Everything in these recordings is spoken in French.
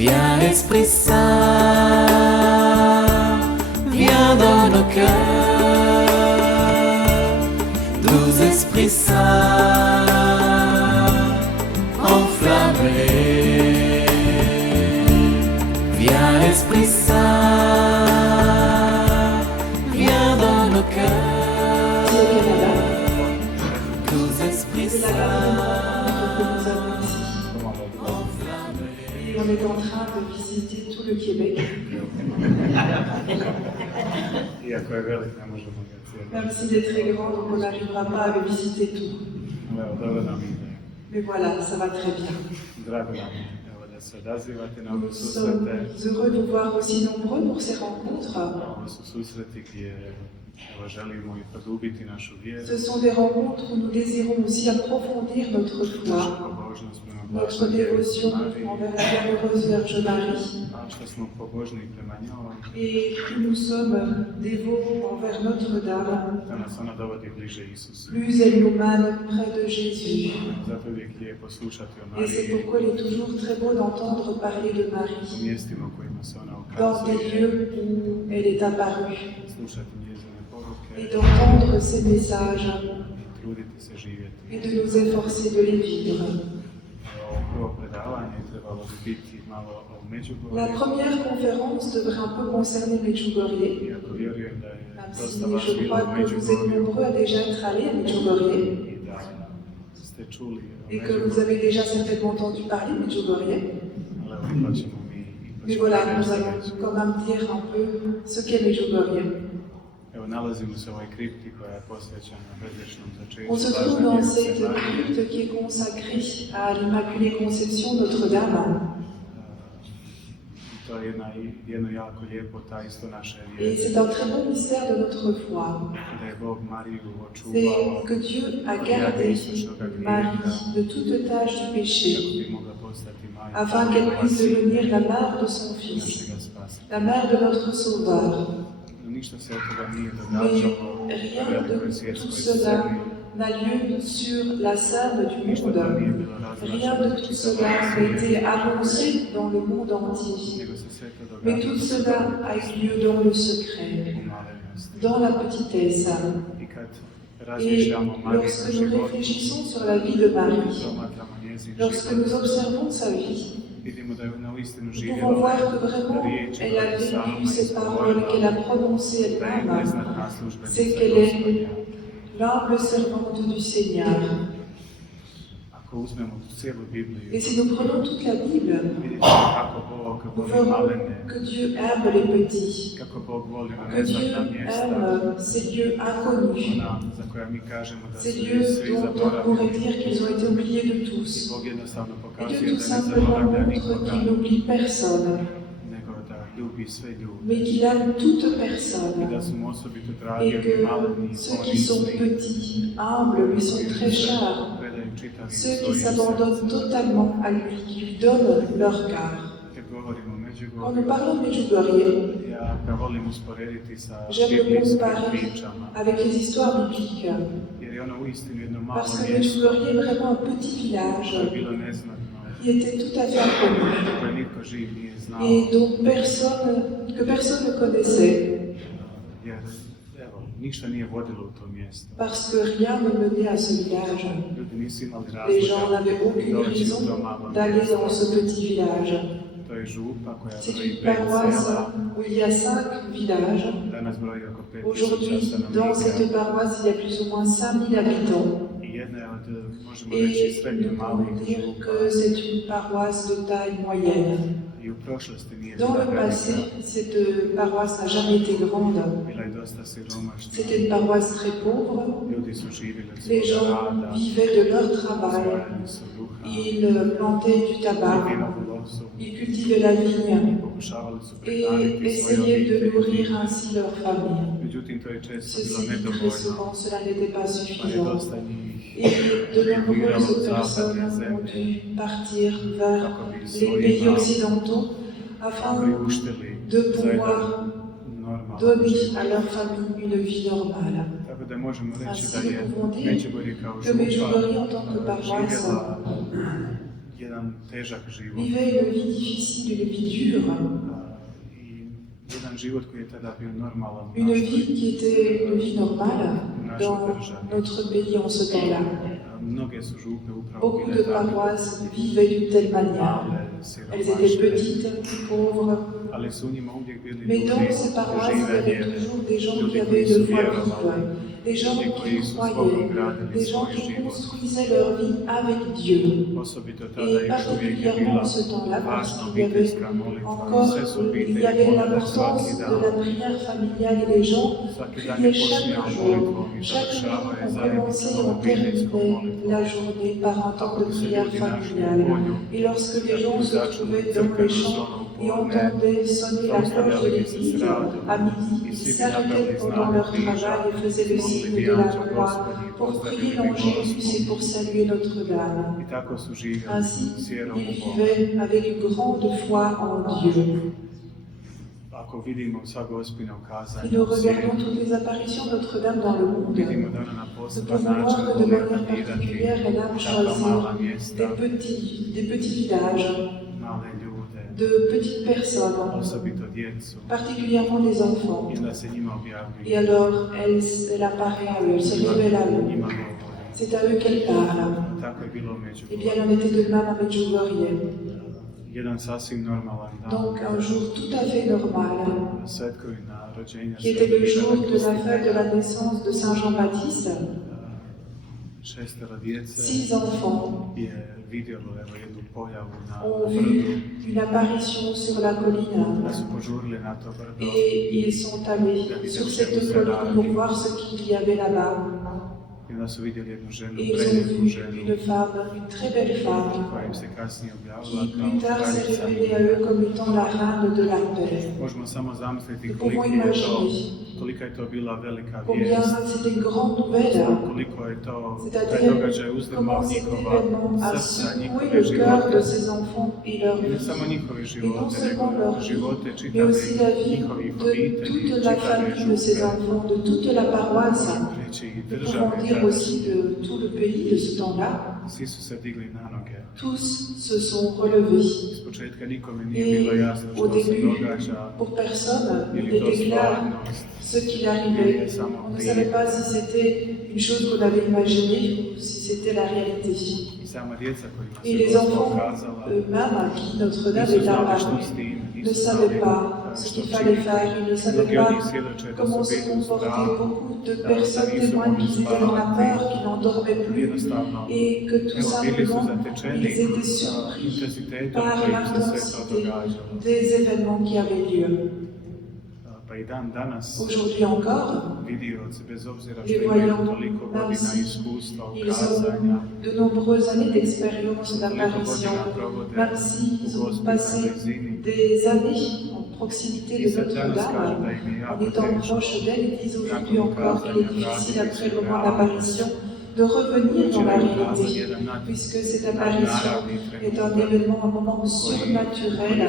Viens Esprit Saint, viens dans nos cœurs. Doux Esprit Saint, enflamme-les. Viens Esprit Saint, viens dans nos cœurs. Doux Esprit Saint. On est en train de visiter tout le Québec. Iako je velik, ne možemo ga cijeli. Même s'il est très grand, donc on n'arrivera pas à le visiter tout. Evo, dobro nam ide. Mais voilà, ça va très bien. Drago nam je evo, da se odazivate na ove Nous sommes susrete. heureux de vous voir aussi nombreux pour ces rencontres. Ovo su susreti gdje evo, želimo i produbiti našu vjeru, Ce sont des rencontres où nous désirons aussi approfondir notre našu foi, pobožnost prema notre blaženoj dévotion Mariji, envers la bienheureuse Vierge Marie. a što smo pobožni prema njoj, Et nous sommes dévots envers Notre-Dame. da nas ona dovodi bliže Isusu. Plus elle nous mène près de Jésus. Zato je uvijek lijepo slušati o Et c'est Mariji, pourquoi il est toujours très beau d'entendre parler de u Marie, mjestima u kojima se ona dans des ukazuje, lieux où elle est apparue, slušati njezine poruke et d'entendre ses messages, i truditi se živjeti. et de nous efforcer de les vivre. Ovo prvo predavanje trebalo bi biti malo o La Međugorju, première conférence devrait un peu concerner Medjugorje, iako vjerujem da je même dosta si vas je bilo crois u que vous êtes Međugorju nombreux à déjà être allés à Medjugorje, i da ste čuli o et que vous Međugorju, avez déjà certainement entendu parler de Medjugorje. ali evo ipak ćemo mi Mais voilà, nous allons quand même dire un peu ce qu'est Medjugorje. Evo nalazimo se u ovoj kripti koja je posvećena bezgrešnom začeću On se trouve Blažene dans Djevice cette Marije. crypte qui est consacrée à l'Immaculée Conception Notre-Dame. To je jedno jako lijepo tajstvo naše Et vjere. c'est un très beau mystère de notre foi. Da je Bog Mariju C'est očuvao que Dieu a gardé Marie de toute tâche du kako péché, bi mogla postati majka afin qu'elle puisse devenir la mère de son Fils, našega spasitelja. la mère de notre Sauveur. No, ništa se od toga nije Mais događalo u rien velikoj de tout svjetskoj cela sceni. n'a lieu sur la scène du Ništa to nije monde. bilo Rien razmaženo de tout cela n'a été annoncé dans le monde entier. nego se sve to Mais tout događalo cela a eu lieu dans le secret, u malenosti. dans la petitesse. I kad Et razmišljamo o Mariji lorsque u nous životu, réfléchissons sur la vie de Marie, promatramo njezin lorsque život, nous observons sa vie, vidimo da je ona uistinu nous pouvons živjela voir que vraiment riječi elle a koje je sama vécu ces paroles izgovorila, qu'elle a prononcées da je elle-même. neznatna C'est službenica qu'elle est Gospodnja. l'humble servante du Seigneur. Ako uzmemo cijelu Bibliju, Et si nous prenons toute la Bible, vidjet ćemo kako Bog nous voli verrons malene, que Dieu aime les petits, kako Bog voli ona que Dieu neznatna mjesta, aime ces lieux inconnus, ona za koja mi kažemo da ces su lieux svi dont on pourrait zaboravljeni. dire qu'ils ont été oubliés de I tous. Bog jednostavno Et pokazuje Dieu tout da ne simplement zaboravlja montre nikoga, qu'il n'oublie personne, nego da ljubi sve ljude. mais qu'il aime toute I personne. da su mu osobito Et dragi oni maleni, que ceux qui sont ponizni, petits, humbles, lui sont très chers. predaju čitavim Ceux qui svojim s'abandonnent srcem. totalement à lui, qui lui donnent leur cœur. Kad govorimo o Quand nous Međugorju, parlons de Medjugorje, ja ga volim usporediti sa j'aime le biblijskim comparer pričama, avec les histoires bibliques. jer je ono uistinu jedno malo Parce que mjesto Medjugorje est vraiment un petit koje je village bilo neznatno, qui était tout à fait inconnu koje nitko živ nije znao, et que personne ne connaissait. jer evo, ništa nije vodilo u to mjesto. Parce que rien ne menait à ce village. Ljudi nisu imali Les gens razloga n'avaient aucune doći u raison to malo d'aller mjesto. dans ce petit village. To je župa koja C'est broji une 5 paroisse sela, où il y a 5 villages. danas broji oko 5000 Aujourd'hui, dans cette stanovnika. paroisse, il y a plus ou moins 5000 habitants. I jedna je od, možemo reći, Et srednje nous malih pouvons dire župa. que c'est une paroisse de taille moyenne. I u prošlosti nije Dans bila le passé, velika. cette paroisse n'a jamais été grande. Bila je dosta siromašna. C'était une paroisse très pauvre. Ljudi su živjeli od Les svoga gens rada, vivaient de leur travail. uzgajali su duha, Ils plantaient du tabac. vinove lozu Ils cultivaient la vigne i pokušavali su et prehraniti svoje essayaient de obitelji. nourrir ainsi leur famille. Međutim, to je često bilo Ceci dit, très nedovoljno, souvent, cela n'était pas pa je suffisant. dosta njih Et de emigriralo nombreuses od zapadne personnes ont zemlje dû partir vers kako bi les pays svojima occidentaux afin priuštili de za pouvoir jedan normalan donner život. à leur famille une vie normale. Tako da možemo reći Ainsi, da je nous pouvons dire Međugorje kao Que Medjugorje, en tant que župa paroisse, živjela jedan težak život. vivaient une vie difficile, une vie dure, I jedan život koji je tada bio normalan u une našoj vie qui était une vie normale dans državi. notre pays en ce temps-là. Mnoge su župe upravo Beaucoup bile de takve, paroisses vivaient d'une telle manière. male, Elles étaient siromašne, petites, pauvres, ali su u njima uvijek bili mais ljudi dans ces paroisses, il y žive avait vjere, toujours des gens qui ljudi avaient koji une su foi vjerovali, vive, des gens ljudi qui koji su s Bogom croyaient, gradili des gens svoj qui život. construisaient leur vie avec Dieu. Osobito tada Et još uvijek je particulièrement bila en ce temps-là, parce važna qu'il y avait obiteljska molitva. encore, Sve su il y obitelji avait molile l'importance svaki de la dan. prière familiale et les gens Svaki dan je priaient počinjao chaque jour. molitvom i Chaque jour, završavao je on commençait zajedničkom et on obiteljskom terminait molitvom. la journée par un temps de prière familiale. Et lorsque les gens se trouvaient dans les champs et entendaient sonner la cloche de l'église à midi, ils s'arrêtaient pendant leur travail et faisaient le signe de la croix pour prier l'Angélus et pour saluer Notre-Dame. I tako su živjeli Ainsi, s vjerom ils u Boga. vivaient avec une grande foi en Dieu. Ako vidimo sva gospina Si ukazanja nous u svijetu, regardons toutes les apparitions de Notre-Dame dans le monde, vidimo da ona na nous poseban pouvons način voir que de voli manière organizirati particulière, elle a takva mala choisi mjesta, des petits villages, male ljude, de petites personnes, osobito djecu. particulièrement des enfants. I onda se njima Et objavljuje, alors, elle apparaît à eux, elle se révèle à eux. njima govori. C'est à eux qu'elle parle. Tako je bilo među Eh bien, il en était de même à Medjugorje. jedan sasvim normalan dan, Donc, un jour tout à fait normal, svetkovina rođenja qui était le jour Svetog de la Krista. fête de la naissance de Saint Jean-Baptiste. 6 djece 6 enfants je vidjelo evo, jednu pojavu na ont brdu, vu une apparition sur la colline. da su požurili na to brdo. Et ils sont allés sur cette colline pour voir ce qu'il y avait là-bas. I onda su vidjeli jednu ženu, Et ils ont prelijepu vu ženu, une femme, une très belle femme, koja im se kasnije objavila qui kao plus tard s'est kraljica. révélée à eux comme étant la reine de la paix. Možemo samo zamisliti Nous pouvons kolika je to bila velika Combien vijest, c'était une grande nouvelle, koliko je to, taj c'est-à-dire događaj uzdigao comment cet njihova événement a srca, secoué njihove le cœur de živote. ces enfants et leur I ne vie, samo njihove et non živote, seulement nego leur vie, živote mais čitave aussi la vie njihovih de obitelji, toute la čitave famille de ces župe, enfants, de toute la paroisse. reći i Nous države. pouvons dire aussi de tout le pays de ce temps-là. Svi su se digli na noge. Tous se sont relevés. Iz početka nikome nije bilo jasno Et au što se début, događa, pour personne, il ili to était clair stvarnost. ce qu'il arrivait. On ne savait pas si c'était une chose qu'on avait imaginée ou si c'était la réalité. I sama djeca kojima Et se les Gospod enfants kazala, eux-mêmes à qui Notre-Dame nisu est znali apparue što s tim, ne nisu savaient znali pas ce što qu'il fallait činiti. faire, ils ne savaient Mnogi od pas njih svjedoče da su comment se bili u comporter. strahu, Beaucoup de personnes témoignent qu'ils étaient dans la peur, qu'ils n'en dormaient plus jednostavno. et que tout Evo, bili su simplement zatečeni ils étaient surpris intenzitetom par kojim se sve to l'intensité događalo. des événements qui avaient lieu. Pa i dan danas Aujourd'hui encore, vidioci, bez obzira les što imaju voyants, toliko godina même iskustva, ils ukazanja, ont de nombreuses années d'expérience toliko d'apparition, godina provode même u s'ils ont gospinoj passé blizini. des années en proximité I de sad danas kažu da Notre-Dame, im je en jako étant teško. proche d'elle, ils disent aujourd'hui encore qu'il est difficile après le moment de l'apparition de revenir dans la réalité, puisque cette apparition est un événement, un moment surnaturel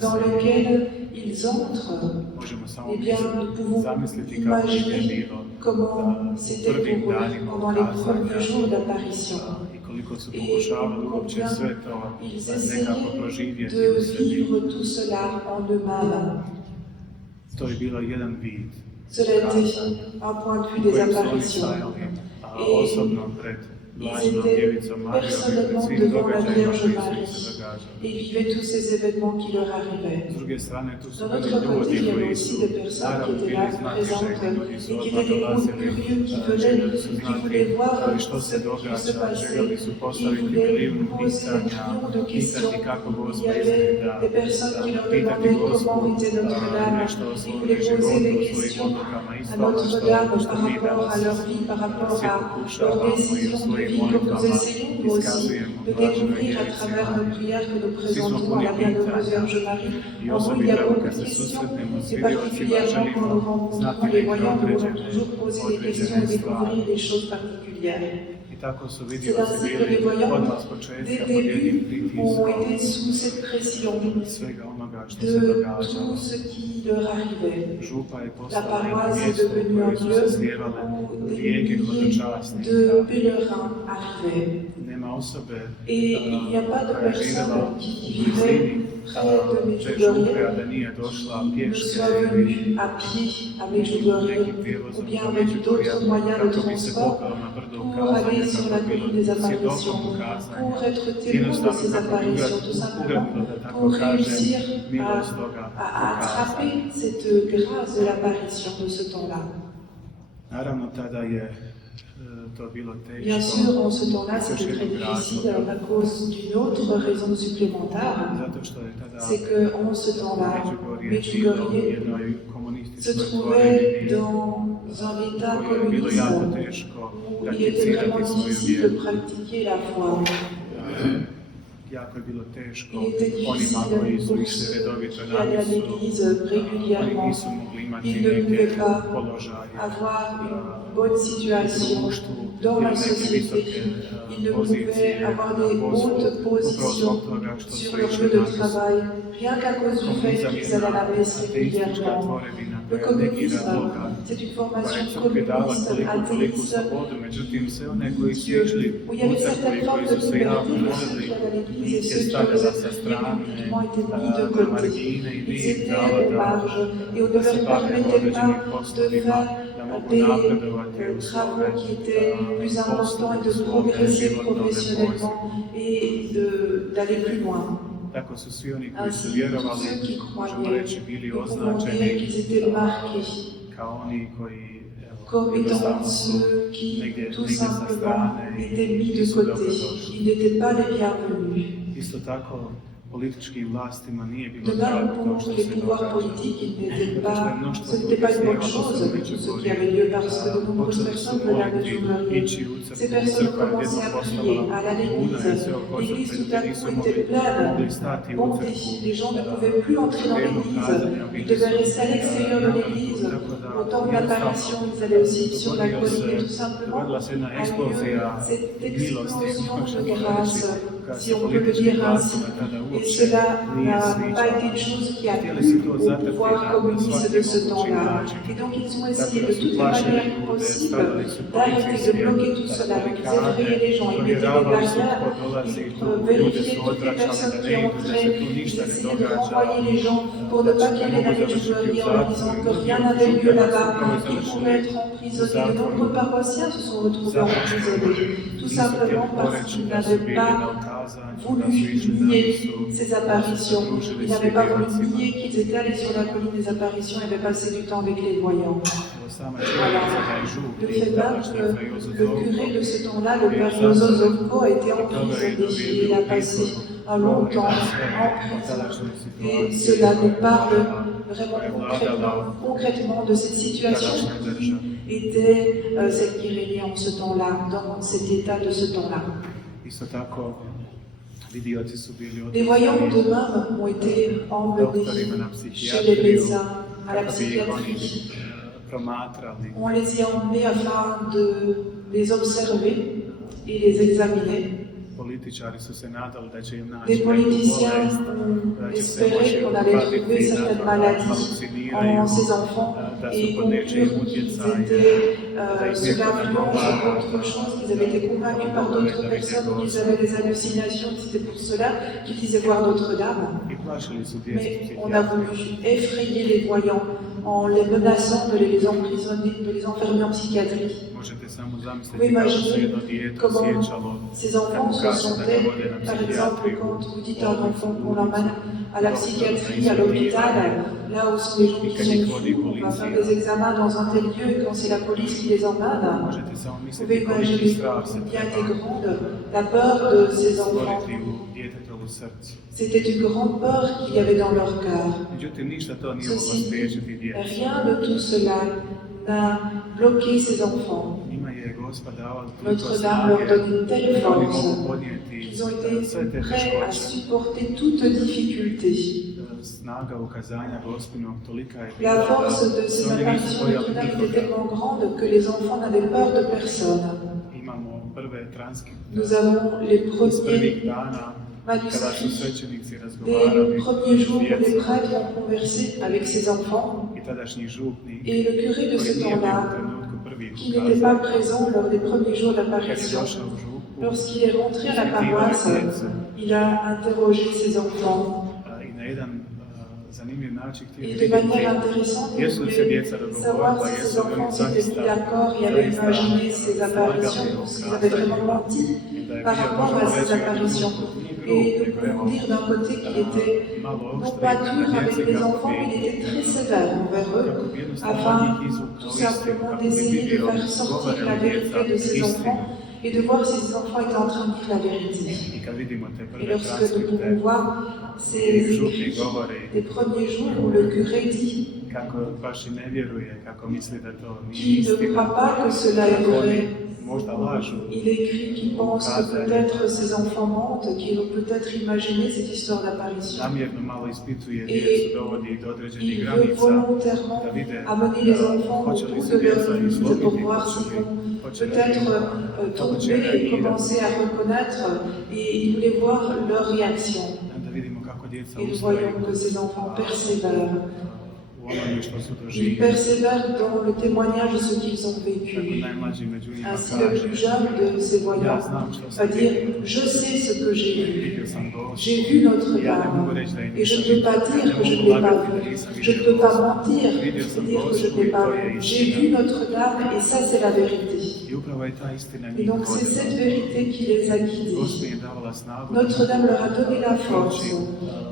dans lequel ils entrent. Možemo samo Eh bien, nous pouvons zamisliti kako je imaginer bilo comment c'était pour eux pendant les premiers jours d'apparition. i koliko su pokušavali uopće sve to Ils nekako essayaient proživjeti de u sebi. vivre tout cela en eux-mêmes. To je bilo jedan vid Cela était un point de vue des kojim su oni apparitions. stajali I osobno pred blaženom étaient djevicom Marijom i pred personnellement svim devant la događajima Vierge koji su Marie im se događali. et vivaient tous ces événements qui leur arrivaient. S druge strane, tu su D'un bili autre côté, ljudi il y avait koji aussi su des personnes qui naravno étaient bili là, znati présentes, željni, ljudi su et qui odmah étaient des groupes dolazili, curieux qui venaient, željeli su qui znati voulaient voir što ce se qui se događa, passait, željeli su et ils postaviti voulaient milijun poser des pitanja, millions de questions. pitati kako Il y Gospa avait izgleda, des personnes qui leur pitati demandaient comment Gospu était Notre-Dame. nešto o Ils svome voulaient poser životu, des o svojim questions odlukama, à isto ono Notre-Dame što par mi rapport danas à leur vie, par rapport svi à leurs pokušavamo i u décisions de svojim vie, comme nous molitvama essayons nous aussi iskazujemo de blaženoj découvrir à djevici travers nos Mariji. prières que nous Svi smo présentons à puni la Bienheureuse pitanja Vierge Marie. i En vous, il y osobito a evo beaucoup kad de se questions, susretnemo s et vidjocima, particulièrement quand nous želimo rencontrons znati les neke voyants, nous voulons određene, toujours poser des questions et određene stvari. découvrir des choses particulières. I I tako su C'est vidioci ainsi que les bili voyants, odmah s početka dès pod le jednim début, ont pritiskom été sous cette pression svega onoga što de se događalo. tout ce qui leur arrivait. Župa je La postala jedno paroisse est mjesto u devenue un kojoj su se lieu slijevale où des rijeke milliers hodočasnika. de pèlerins arrivaient. Nema osobe Et il n'y a pas de koja je živjela personne u qui blizini vivait près de te Medjugorje župe, a da nije došla ne pješke soit ili venu à pied à Medjugorje nekim ou prijevozom bien do avec Međugorja d'autres moyens de kako bi se transport popeo na brdo pour ukazanja, aller sur la kako bi colline des bilo svjedokom apparitions, ukazanja. pour être témoin de ces apparitions, tout simplement Ugradilo, da tako pour kažem, réussir milost toga à ukazanja. attraper cette grâce de l'apparition de ce temps-là. Naravno, tada je to bilo Bien teško. sûr, en ce temps-là, Još c'était très jednog difficile razloga. à cause d'une autre raison supplémentaire. Zato što je tada C'est qu'en ce temps-là, Međugorje bilo u Medjugorje jednoj se komunističkoj trouvait tvorevini dans un état koje je bilo jako communiste teško où il était prakticirati vraiment svoju difficile de vjeru. pratiquer la foi. Jako je bilo teško Il était onima koji difficile su pour išli ceux redovito qui na allaient à misu. l'église Oni régulièrement. nisu mogli imati Ils ne neke pouvaient pas položaje avoir une bonne u situation društvu dans ili la neke société. visoke Ils ne pozicije pouvaient avoir na des poslu, hautes upravo zbog positions toga što sur su leur išli lieu de na misu. travail, rien qu'à cause du fait Komunizam je qu'ils allaient à la jedna messe ateistička régulièrement. tvorevina Le koja negira communisme, Boga, c'est une koja formation je crkvi dala communiste, toliku athéiste, slobodu, međutim sve one koji su išli où il y avait u crkvu certaines i koji formes su de se javno liberté molili, qui allaient à l'église et njih je ceux qui stavljala osaient sa prier strane, publiquement étaient mis de na côté. margine i Ils nije im étaient dala aux da marges et on ne da se leur bave permettait određenim pas de poslovima, da faire mogu des napredovati u svome travaux qui étaient plus poslu, importants et de u svome progresser životnome professionnellement pozivu. et d'aller plus loin. Tako su svi oni koji su Ainsi, tous vjerovali, ceux qui možemo croyaient, reći, bili nous pouvons dire označeni qu'ils étaient marqués kao oni koji comme étant jednostavno su ceux qui, negdje tout sa simplement, strane étaient i mis de nisu côté. dobrodošli. Ils n'étaient pas les bienvenus. Isto tako, političkim vlastima nije bilo De drago même, to pour što les se pouvoirs događa. politiques, Zato što je mnoštvo ce n'était ljudi pas une bonne sjevalo chose, se u tout ce qui Međugorje, avait lieu, parce que de nombreuses počeli su personnes venaient à moliti, Medjugorje. ići u Ces crkvu, personnes crkva je commençaient jednom à prier, postala aller à puna i l'église. sve oko L'église crkve, tout à ljudi nisu coup était mogli pleine, stati u remplie. crkvu. Les gens ne pouvaient plus entrer dans l'église. Ils devaient rester à l'extérieur de l'église. Au temps de l'apparition, ils allaient aussi sur la colline et tout simplement Dogodila se jedna a lieu eksplozija cette milosti, explosion de možemo grâce, reći, kad si se on peut le političkim dire ainsi. vlastima tada Et uopće cela nije n'a pas sviđalo. été une chose qui a Htjeli plu su to au zatrti pouvoir na communiste svaki de ce mogući temps-là. način. Et donc ils ont Tako essayé da de su toutes les plašili manières ljude, possibles stavili su d'arrêter, de policijske bloquer tout cela. Donc ils effrayaient les gens, ils mettaient des provjeravali su barrières, tko dolazi ils tu, ljude vérifiaient su toutes les odvraćali personnes da qui ne idu, da se entraient, tu ils ništa ne essayaient de događa, renvoyer les gens pour ne pas qu'ils viennent à Medjugorje en leur disant que rien n'avait lieu là-bas, qu'ils pourraient être emprisonnés. De nombreux paroissiens se sont retrouvés emprisonnés, tout simplement parce qu'ils n'avaient pas voulu nier ces apparitions. Ils n'avaient pas voulu nier qu'ils étaient allés sur la colline des apparitions et avaient passé du temps avec les voyants. Le fait même que le curé de ce temps-là, le père Jozo Zovko, a été emprisonné et il a passé un long temps en prison. Et cela nous parle vraiment concrètement de cette situation qui était celle qui régnait en ce temps-là, dans cet état de ce temps-là. Les voyants de même ont été emmenés chez les médecins, à la psychiatrie. On les y a emmenés afin de les observer et les examiner. Les politiciens ont espéré qu'on allait trouver certaines maladies en ces enfants et conclure qu'ils étaient sous l'influence d'autre chose, qu'ils avaient été convaincus par d'autres personnes ou qu'ils avaient des hallucinations, c'était pour cela qu'ils disaient voir Notre-Dame. Mais on a voulu effrayer les voyants en les menaçant de les emprisonner, de les enfermer en psychiatrie. Vous pouvez imaginer comment ces enfants se sentaient, par exemple, quand vous dites à un enfant qu'on l'emmène à la psychiatrie, à l'hôpital, là où sont les gens qui sont fous, on va faire des examens dans un tel lieu et quand c'est la police qui les emmène, vous pouvez imaginer combien était grande la peur de ces enfants. C'était une grande peur qu'il y avait dans leur cœur. Ceci, rien de tout cela n'a bloqué ces enfants. Notre-Dame leur donne une telle force qu'ils ont été prêts à supporter toute difficulté. La force de ces apparitions de Notre-Dame était tellement grande que les enfants n'avaient peur de personne. transkript Nous avons les iz premiers prvih dana kada su manuscrits svećenici des razgovarali premiers jours s où les djecom prêtres ont conversé avec ces enfants. i tadašnji župnik Et le curé de koji ce nije bio u temps-là, trenutku prvih qui n'était pas ukazanja, présent lors des premiers jours kad je d'apparition, došao u župu, lorsqu'il est rentré à la paroisse, il a interrogé ses enfants. i na jedan zanimljiv način htio Et de vidjeti manière intéressante, il jesu li se voulait djeca savoir dogovorila, si jesu ses li oni enfants s'étaient mis d'accord et avaient imaginé ces apparitions, ou s'ils avaient vraiment menti par rapport à ces apparitions. Et nous pouvons dire d'un côté qu'il était non pas dur avec les enfants, mais il était très sévère envers eux, afin tout simplement d'essayer de faire sortir la vérité de ces enfants et de voir si ces enfants étaient en train de dire la vérité. I kad vidimo te Et prve lorsque nous transkripte, pouvons voir ces župnik écrits govori des premiers jours où le curé dit kako baš i ne vjeruje, kako misli da to nije qu'il ne istina, croit pas que cela est kako oni vrai. možda lažu. Il écrit qu'il pense que peut-être ses enfants mentent, qu'ils ont peut-être imaginé cette histoire d'apparition. Namjerno malo ispituje Et djecu, dovodi ih do određenih Il veut granica, volontairement da vide amener les enfants hoće li autour se de leur djeca limite pour izlomiti, voir hoće s'ils li vont peut-être tomber et commencer à reconnaître. Et il voulait voir leur réaction. da vidimo kako djeca Et nous ustraju voyons que ces enfants persévèrent. u onome što su Ils doživjeli. persévèrent dans le témoignage de ce qu'ils ont Tako vécu. najmlađi među njima Ainsi, le kaže, plus jeune de ces ja voyants znam što va sam dire vidio, Je sais ce que j'ai vu. vidio sam Gospu, J'ai vu ja ne Notre-Dame. mogu reći da je Et je nisam ne peux vidio, pas ja dire ne que je mogu ne l'ai pas lagati da vu. nisam Je ne vidio peux pas Gospu. mentir Vidio et sam dire que je ne Gospu l'ai i pas to je vu. J'ai istina. vu Notre-Dame et ça, c'est la vérité. I upravo je ta istina Et njih donc, c'est cette vodila. vérité qui les a Gospa guidés. im je davala snagu Notre-Dame leur a donné la force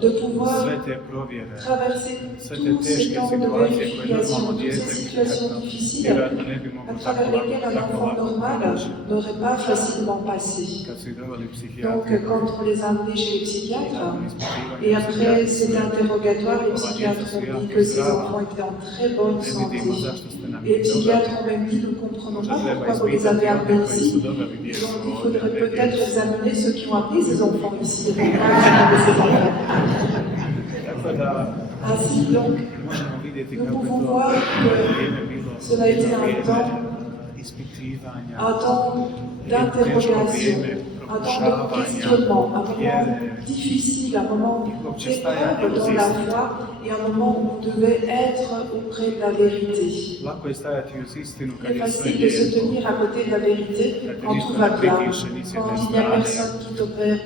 de pouvoir sve te provjere, traverser sve te tous ces teške temps de situacije koje vérification, normalno toutes ces dijete situations difficiles vjerojatno ne bi à moglo tako travers lesquelles un lako enfant normal proći. n'aurait pas facilement passé. Kad su ih doveli Donc, psihijatri, quand on les a amenés chez les psychiatres, nakon ispitivanja et après cet psihijatri, interrogatoire, les psychiatres ont dit que ces enfants étaient en très bonne ne santé. vidimo zašto ste nam Et les ih psychiatres doveli. ont même dit, nous ne comprenons Možda pas treba pourquoi vous les avez ispitati one amenés koji su ici. doveli Ils djecu ont dit, il ovdje, faudrait ne peut-être djecu. examiner ceux qui ont amené ces enfants ici. Et non pas ceux qui avaient ces enfants. Tako da Ainsi donc, možemo vidjeti nous kako je pouvons to voir que vrijeme bilo cela a été un vrijeme temps, ispitivanja, un temps d'interrogation, un temps de questionnement, un moment difficile, un moment d'épreuve dans la foi et un moment où on devait être auprès de la vérité. lako je stajati uz istinu Il kad est je sve facile de se lijepo. tenir à côté de la vérité quand tout va bien, quand il n'y a personne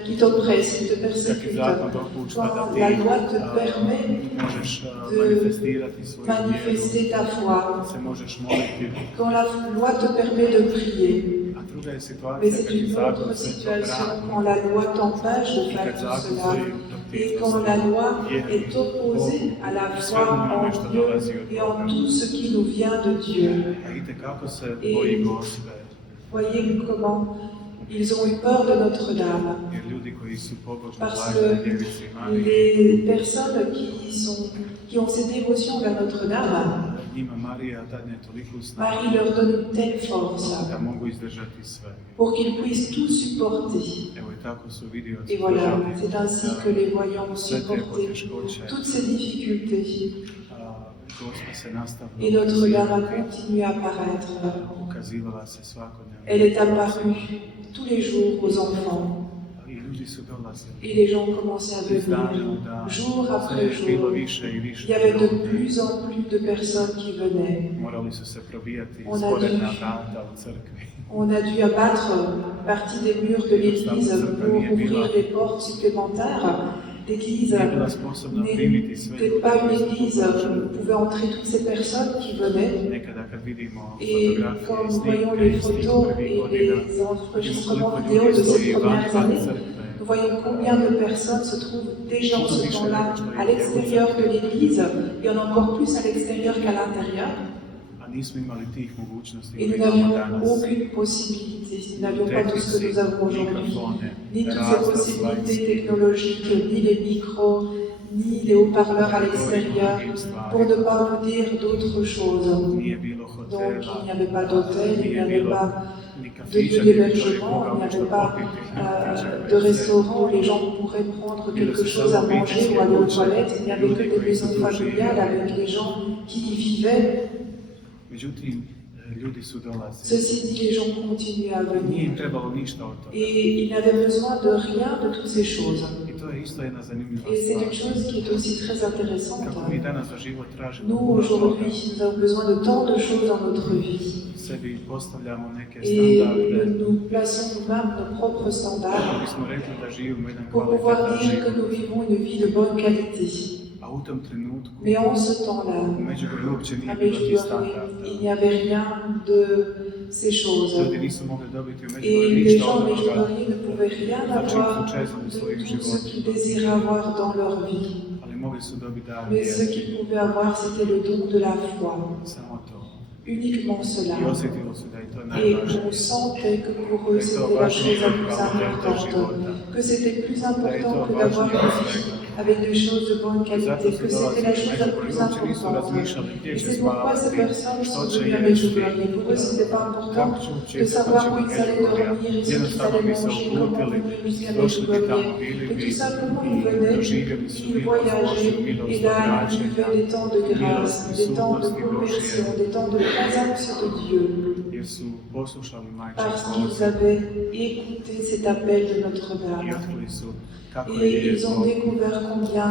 qui t'oppresse, qui te Kad ti persécute, zakon dopušta da quand ti la loi te permet možeš de manifestirati svoju vjeru, manifester ta foi, se možeš moliti. quand la loi te permet de prier. A druga je Mais situacija c'est kad ti une zakon autre sve to situation brani. quand la loi t'empêche de I faire kad tout zakon cela. stoji Et quand la loi est opposée à la foi en Dieu et en tout ce qui nous vient de Dieu. A itekako se Et- boji Gospe, Voyez comment ils ont eu peur de Notre-Dame. jer ljudi koji su pobožni Parce vlažni que djevici Mariji, les personnes qui ont ces dévotions vers Notre-Dame, njima Marija dadne toliku snagu Marie leur donne une telle force da mogu izdržati sve. pour qu'ils puissent tout supporter. Evo i tako su vidioci Et voilà, držali, c'est ainsi que les voyants ont sve te supporté poteškoće. toutes ces difficultés. Gospa se nastavno Et Notre-Dame a continué à apparaître. ukazivala se svakodnevno. Elle est apparue tous les jours aux enfants. I ljudi su dolazili. Et les gens commençaient à Iz dana venir, u dan. jour Sve après je bilo jour. više i više Il y avait de ljudi. plus en plus de personnes qui venaient. Morali su se probijati On a sporedna dû- vrata u crkvi. On a dû abattre une partie des murs de l'église pour ouvrir des portes supplémentaires. L'église Nije bila sposobna primiti sve n'était pas une église où pouvaient entrer toutes ces personnes qui venaient. Nekada kad vidimo Et fotografije quand i nous voyons snimke les iz tih photos prvih et godina, les vidimo enregistrements koliko vidéo ljudi de ces stoji van premières années, crkve. nous voyons combien de personnes se trouvent déjà en ce temps-là à l'extérieur de l'église et en encore plus à l'extérieur qu'à l'intérieur. A nismo imali tih mogućnosti Et koje nous imamo n'avions danas. aucune possibilité, nous n'avions pas tout ce que nous avons aujourd'hui, mikrofone, ni toutes ces razna possibilités slajska. technologiques, ni les micros, ni les haut-parleurs à l'extérieur, pour ne pas vous dire d'autres choses. Nije bilo Donc il hotela, n'y avait pas d'hôtel, il n'y nije avait bilo pas ni de kafića lieu gdje bi čovjek d'hébergement, mogao il n'y nešto avait pas popiti. de restaurant où les gens pourraient prendre quelque chose à manger ou aller aux toilettes. Il n'y avait que des maisons familiales avec les gens qui y vivaient. Međutim, ljudi su dolazili. Ceci dit, les gens continuaient à Nije im venir. trebalo ništa od toga. Et ils n'avaient besoin de rien de toutes ces choses. I to je isto jedna zanimljiva Et c'est une stvar. chose qui est aussi très intéressante. Kako mi danas za život tražimo Nous, puno toga, aujourd'hui, nous avons besoin de tant de choses dans notre vie. sebi postavljamo neke Et standarde, nous plaçons nous-mêmes nos propres kako standards bismo rekli da živimo jedan pour pouvoir kvalitetan dire que život. nous vivons une vie de bonne qualité. A u tom trenutku Mais en ce temps-là, u Međugorju uopće nije à bilo tih Medjugorje, standarda. il n'y avait rien de ces choses. Ljudi nisu mogli dobiti u Et Međugorju les ništa gens od de onoga Medjugorje ne pouvaient rien za čim su avoir čezali u de svojim tout ce qu'ils životima. désiraient avoir dans leur vie. Ali mogli su dobiti dar Mais ce vjere. qu'ils pouvaient avoir, c'était le don de la foi. Samo to. Uniquement cela. I osjetilo su da je to Et najvažnije. on sentait que pour eux, c'était la chose la plus importante. Que c'était plus important que d'avoir une vie avec des choses de bonne qualité. Que c'était la chose la plus importante. Et c'est pourquoi ces personnes sont venues à Medjugorje. Pour eux, ce n'était pas important de savoir où ils allaient dormir et ce qu'ils allaient manger, comment venir jusqu'à Medjugorje. Mais tout simplement, ils venaient, ils voyageaient, et là, ils vivaient des temps de grâce, des temps de conversion, des temps de présence de Dieu. Jer su poslušali majčin Parce qu'ils poziv avaient écouté cet appel de i Notre-Dame. otkrili su kako je Et ils ont lijepo découvert combien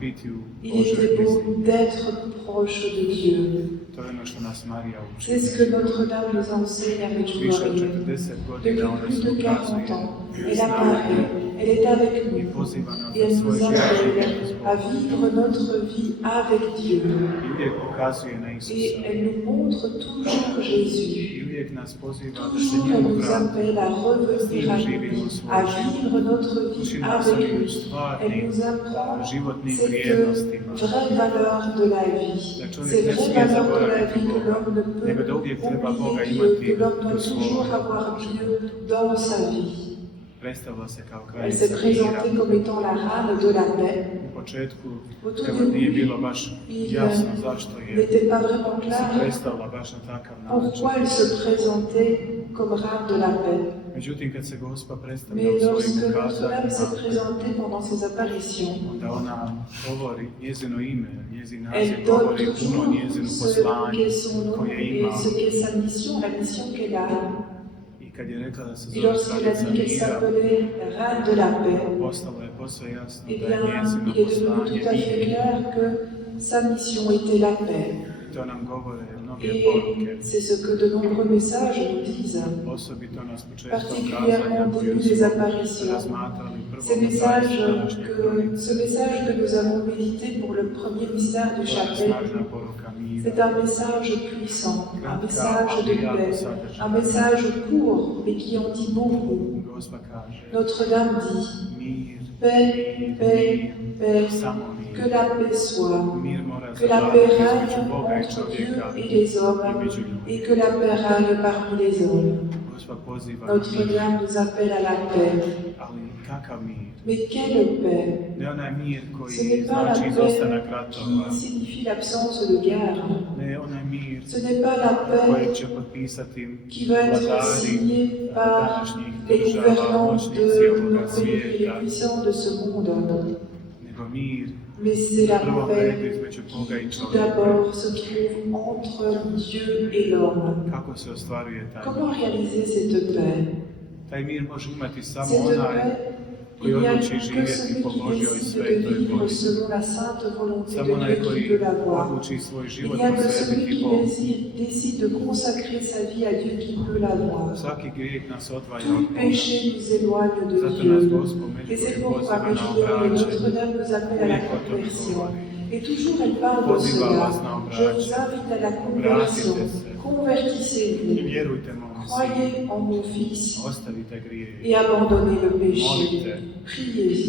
biti u il Božoj était beau blizini. d'être proche de Dieu. To je ono što nas Marija uči. C'est ce que Notre-Dame nous enseigne à Više od Medjugorje. 40 godina Depuis ona plus se de 40 ukazuje ans, i elle zna apparaît, elle est avec i nous. poziva nas Et da elle svoj nous život živimo appelle s à Bogom. vivre notre vie avec Dieu. I uvijek pokazuje na Et Isusa. elle nous montre toujours Jésus. I uvijek nas poziva da se Toujours, elle njemu nous vratimo. appelle à revenir à lui, à vivre notre vie Uči nas avec ovim lui. Elle stvarnim nous apprend životnim cette vrijednostima. vraie valeur de la vie. Da čovjek Ces ne vraies smije valeurs de la zaboraviti vie que Boga, l'homme ne nego peut da uvijek treba Boga oublier Dieu, imati que l'homme u doit toujours svom avoir Dieu dans sa vie. Predstavila se kao Elle s'est kraljica présentée mira. comme étant la reine de la paix. U početku, Au tout evo, nije début, bilo baš il jasno zašto je n'était pas vraiment se clair predstavila baš na takav način. pourquoi elle se présentait comme reine de la paix. Međutim, kad se Gospa predstavlja Mais u svojim lorsque Notre-Dame ukazanjima, s'est présentée pendant ses apparitions, onda ona govori njezino ime, njezin naziv, elle donne govori puno toujours njezinu ce poslanju qu'est son nom koje et ima. ce qu'est sa mission, la mission qu'elle a. I kad je rekla da se Et zove lorsqu'il a kraljica dit qu'elle mira, s'appelait reine de la paix, postalo je posve jasno eh da je bien, njezino il est devenu poslanje tout à fait mir. clair que sa mission était la paix. I to nam govore mnoge Et poruke. c'est ce que de nombreux messages nous disent, Osobito nas početkom particulièrement kazanja au koju début des smo apparitions. razmatrali Ce prvo message, današnje kronice. ce message que nous avons médité pour le premier mystère du To je chapelet, snažna poruka mira. c'est un message puissant, un message de paix, un message court, mais qui en dit beaucoup. Gospa kaže, Notre-Dame dit, mir, paix, paix, paix, samo que mir. la paix soit, Mir mora que la paix zavladati između règne Boga i entre Dieu čovjeka et les i hommes, među ljudima. et que la paix règne parmi les hommes. Gospa poziva na mir, Notre-Dame nous appelle à la paix. ali kakav mir? Mais quelle paix! Ne onaj mir Ce koji n'est pas la znači izostanak paix ratova, qui signifie l'absence de guerre. ne onaj mir Ce n'est pas la paix kojeg će potpisati qui va être vladari signée par današnjih les država, gouvernants moćnih de cijeloga nos pays, les svijeta, puissants de ce monde. nego mir Mais c'est la prvom redu paix između Boga i qui čovjeka. d'abord se trouve entre Dieu et l'homme. Kako se ostvaruje taj mir? Comment réaliser cette paix? Taj mir može imati samo Cette onaj paix, koji il n'y a odluči que živjeti celui po qui Božjoj décide svetoj de vivre volji. selon la sainte volonté de Samo onaj Dieu qui koji peut l'avoir. odluči svoj Il život n'y a que celui posvetiti qui Bogu. décide de consacrer sa vie à Dieu qui peut l'avoir. Svaki grijeh nas odvaja od Tout Boga. péché nous éloigne de Zato nas Dieu. Gospod Et c'est Međugorje pourquoi poziva na Medjugorje, obraćanje. Notre-Dame nous appelle à la Uvijek o tome conversion. govori. Et toujours elle parle de Poziva cela. vas na Je vous obraćanje. invite à la conversion. Vratite se. I Convertissez-vous. vjerujte mom sinu. Croyez en mon Fils Ostavite grijehe. et abandonnez le péché. Molite, Priez,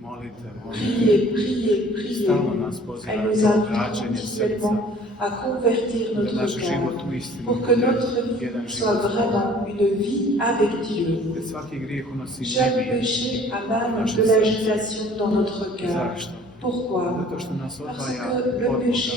molite, molite. priez, priez, priez. Stalno nas poziva Elle na nous invite obraćanje srca. continuellement à convertir Da notre naš život cœur u istinu pour que bude notre vie jedan soit život. vraiment une vie avec Dieu. Jer svaki grijeh unosi Chaque nemir. péché amène de l'agitation dans notre cœur. Zašto? Pourquoi? Zato što nas Parce odvaja que od le Boga. péché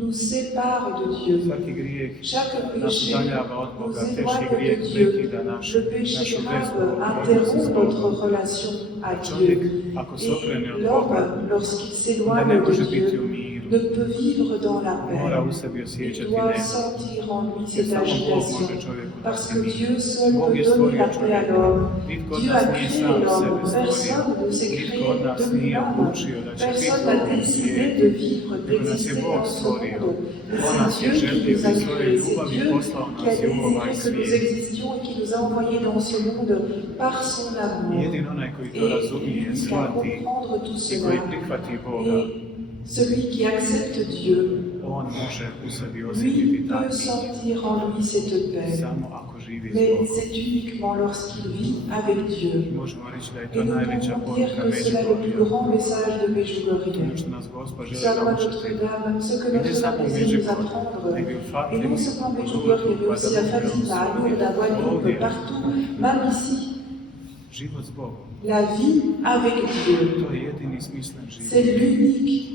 nous sépare de Dieu. Svaki grijeh Chaque nas péché udaljava od nous Boga, teški éloigne grijeh de Dieu. prekida našu Le péché vezu, grave odnos s interrompt notre Bogom. relation à Čovjek, Dieu. ako se Et okrene od l'homme, Boga, lorsqu'il onda s'éloigne ne de može biti Dieu, u miru. ne peut vivre dans la mora paix. u sebi Il osjećati doit nemir. sentir en lui Jer cette samo Bog agitation. može čovjeku Parce dati que mir. Dieu seul Bog je peut donner stvorio la paix à čovjeka. l'homme. Nitko od Dieu nas a nije créé sam l'homme. sebe stvorio. Personne ne s'est Nitko créé od nas de nije lui-même. odlučio da će biti Personne u n'a ovom décidé svijetu. de vivre, Nego nas je d'exister Bog dans ce stvorio. monde. Mais On c'est nas je Dieu qui želio nous a i svoje créés. C'est ljubavi Dieu poslao qui a nas i u ovaj désiré que nous svijet. existions et qui nous a envoyés dans ce monde par son I amour. jedino onaj koji to Et razumije, il a shvati comprendre tout i koji cela. prihvati Boga, Et celui qui accepte Dieu, on može u sebi lui osjetiti taj peut mir. sentir en lui cette paix. Samo ako živi s Mais Bogom. c'est uniquement lorsqu'il vit avec Dieu. I možemo reći da je Et to nous najveća pouvons dire poruka que c'est là le plus Međugorja. grand message de Ono Medjugorje. što nas Gospod želi Salva naučiti. Notre-Dame, ce que I ne Notre-Dame samo u désire nous Međugorju, apprendre. nego i u Et Fatimi, non seulement u Medjugorje, Zulutu, mais aussi à Fatima, à Lourdes, à Guadeloupe, ovdje. partout, même ici. Život s Bogom. La vie avec Dieu, To je jedini smislen c'est život. l'unique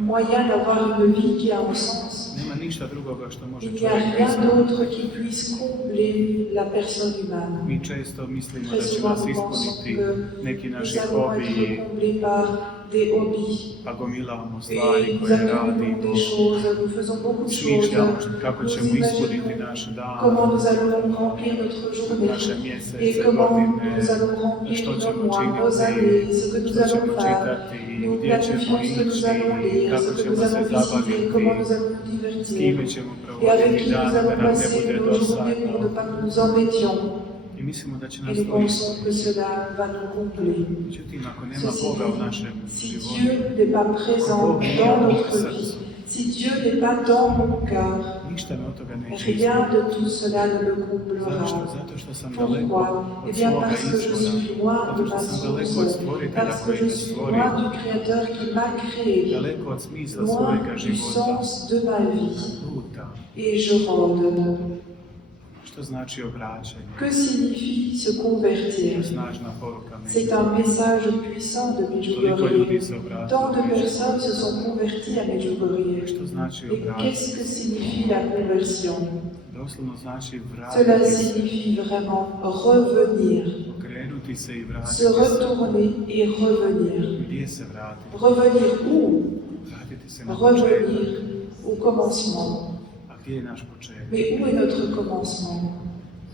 moyen d'avoir une vie qui a un sens. Nema ništa drugoga što može Il n'y a čovjek rien ispuniti. d'autre qui puisse combler la personne humaine. Mi često mislimo Très da će souvent, nas nous pensons ispuniti que neki nous naši allons hobiji, être comblés par des hobbies. pa gomilamo stvari Et nous koje accumulons radimo, des choses, nous faisons beaucoup de smišljamo choses. kako Nous ćemo ispuniti imaginons naše dane, comment nous allons remplir notre journée naše et mjesece, comment godine, nous allons remplir što nos ćemo mois, nos années, ce que činiti, nous što allons ćemo faire. čitati, Nous gdje ćemo planifions ce que nous allons ići, lire, kako ce que ćemo nous se allons visiter, comment nous zabaviti, allons nous s kime divertir ćemo et avec provoditi qui nous dan da allons nam ne passer bude nos journées pour ne dosadno. pas que nous nous embêtions. I mislimo da će Et nas nous to pensons ispuniti. que cela va nous combler. Međutim, ako nema Ceci Boga u dit, našem si životu, Dieu n'est pas présent dans notre vie, si Dieu n'est pas dans mon cœur, ništa me od toga neće rien ispuniti. de tout cela ne me Zašto? comblera. Zato što sam daleko Pourquoi? Eh od bien svoga parce que je izvora, suis loin de zato ma što sam daleko od source, stvoritelja parce que koji je me suis stvorio, loin du Créateur qui m'a créé, daleko od smisla loin svojega du života, sens de ma vie. luta. Et je rôde. Što znači obraćanje? Que signifie se convertir? Snažna poruka C'est un message puissant de Toliko ljudi Medjugorje. se Tant de obratilo. personnes se sont converties à Medjugorje. Što znači Et qu'est-ce obraćanje? que signifie la conversion? Doslovno znači Cela vratiti se, signifie vraiment revenir, okrenuti se i se vratiti se. retourner et revenir. Gdje se vratiti? Revenir où? Vratiti se na početak. Revenir au commencement. A gdje je naš početak? Mais où est notre commencement?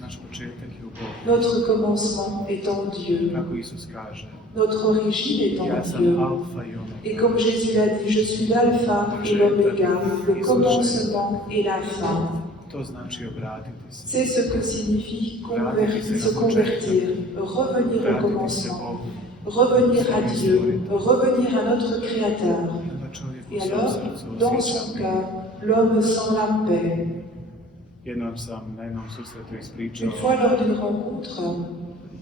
Naš početak je u Bogu. Notre commencement est en Dieu. Kako Isus kaže, Notre origine est ja en sam Dieu. alfa i omega. Et comme Jésus l'a dit, je suis l'alpha et l'oméga, le commencement et la fin. To znači obratiti se. C'est ce que signifie se convertir, revenir au Vratiti se commencement, Bogu. revenir à Dieu, revenir à notre Créateur. I onda čovjek u Et svom alors, srcu dans osjeća son mir. cœur, l'homme sent la paix. Jednom sam na jednom susretu ispričao Une fois lors d'une rencontre,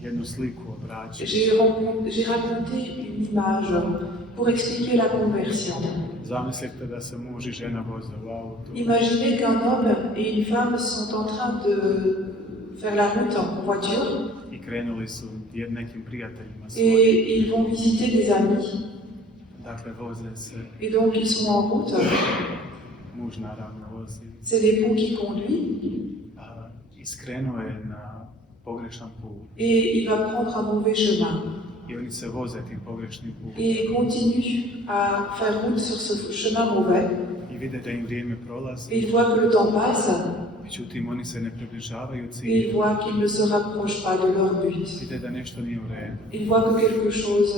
jednu sliku obraćanja. j'ai raconté une image pour expliquer la conversion. Zamislite da se muž i žena voze u autu Imaginez qu'un homme et une femme sont en train de faire la route en voiture i krenuli su nekim prijateljima et svojim. ils vont visiter des amis. Dakle, voze se, Et donc ils sont en route. muž naravno vozi. C'est l'époux qui conduit I skrenuo je na pogrešan put. et il va prendre un mauvais chemin. I oni se voze tim pogrešnim putem. Et il continue à faire route sur ce chemin mauvais. I vide da im vrijeme Et prolazi. il voit que le temps passe Međutim, oni se ne približavaju et il cilju. voit qu'ils ne se rapprochent pas de leur but. Vide da nešto nije u redu. Il voit que quelque chose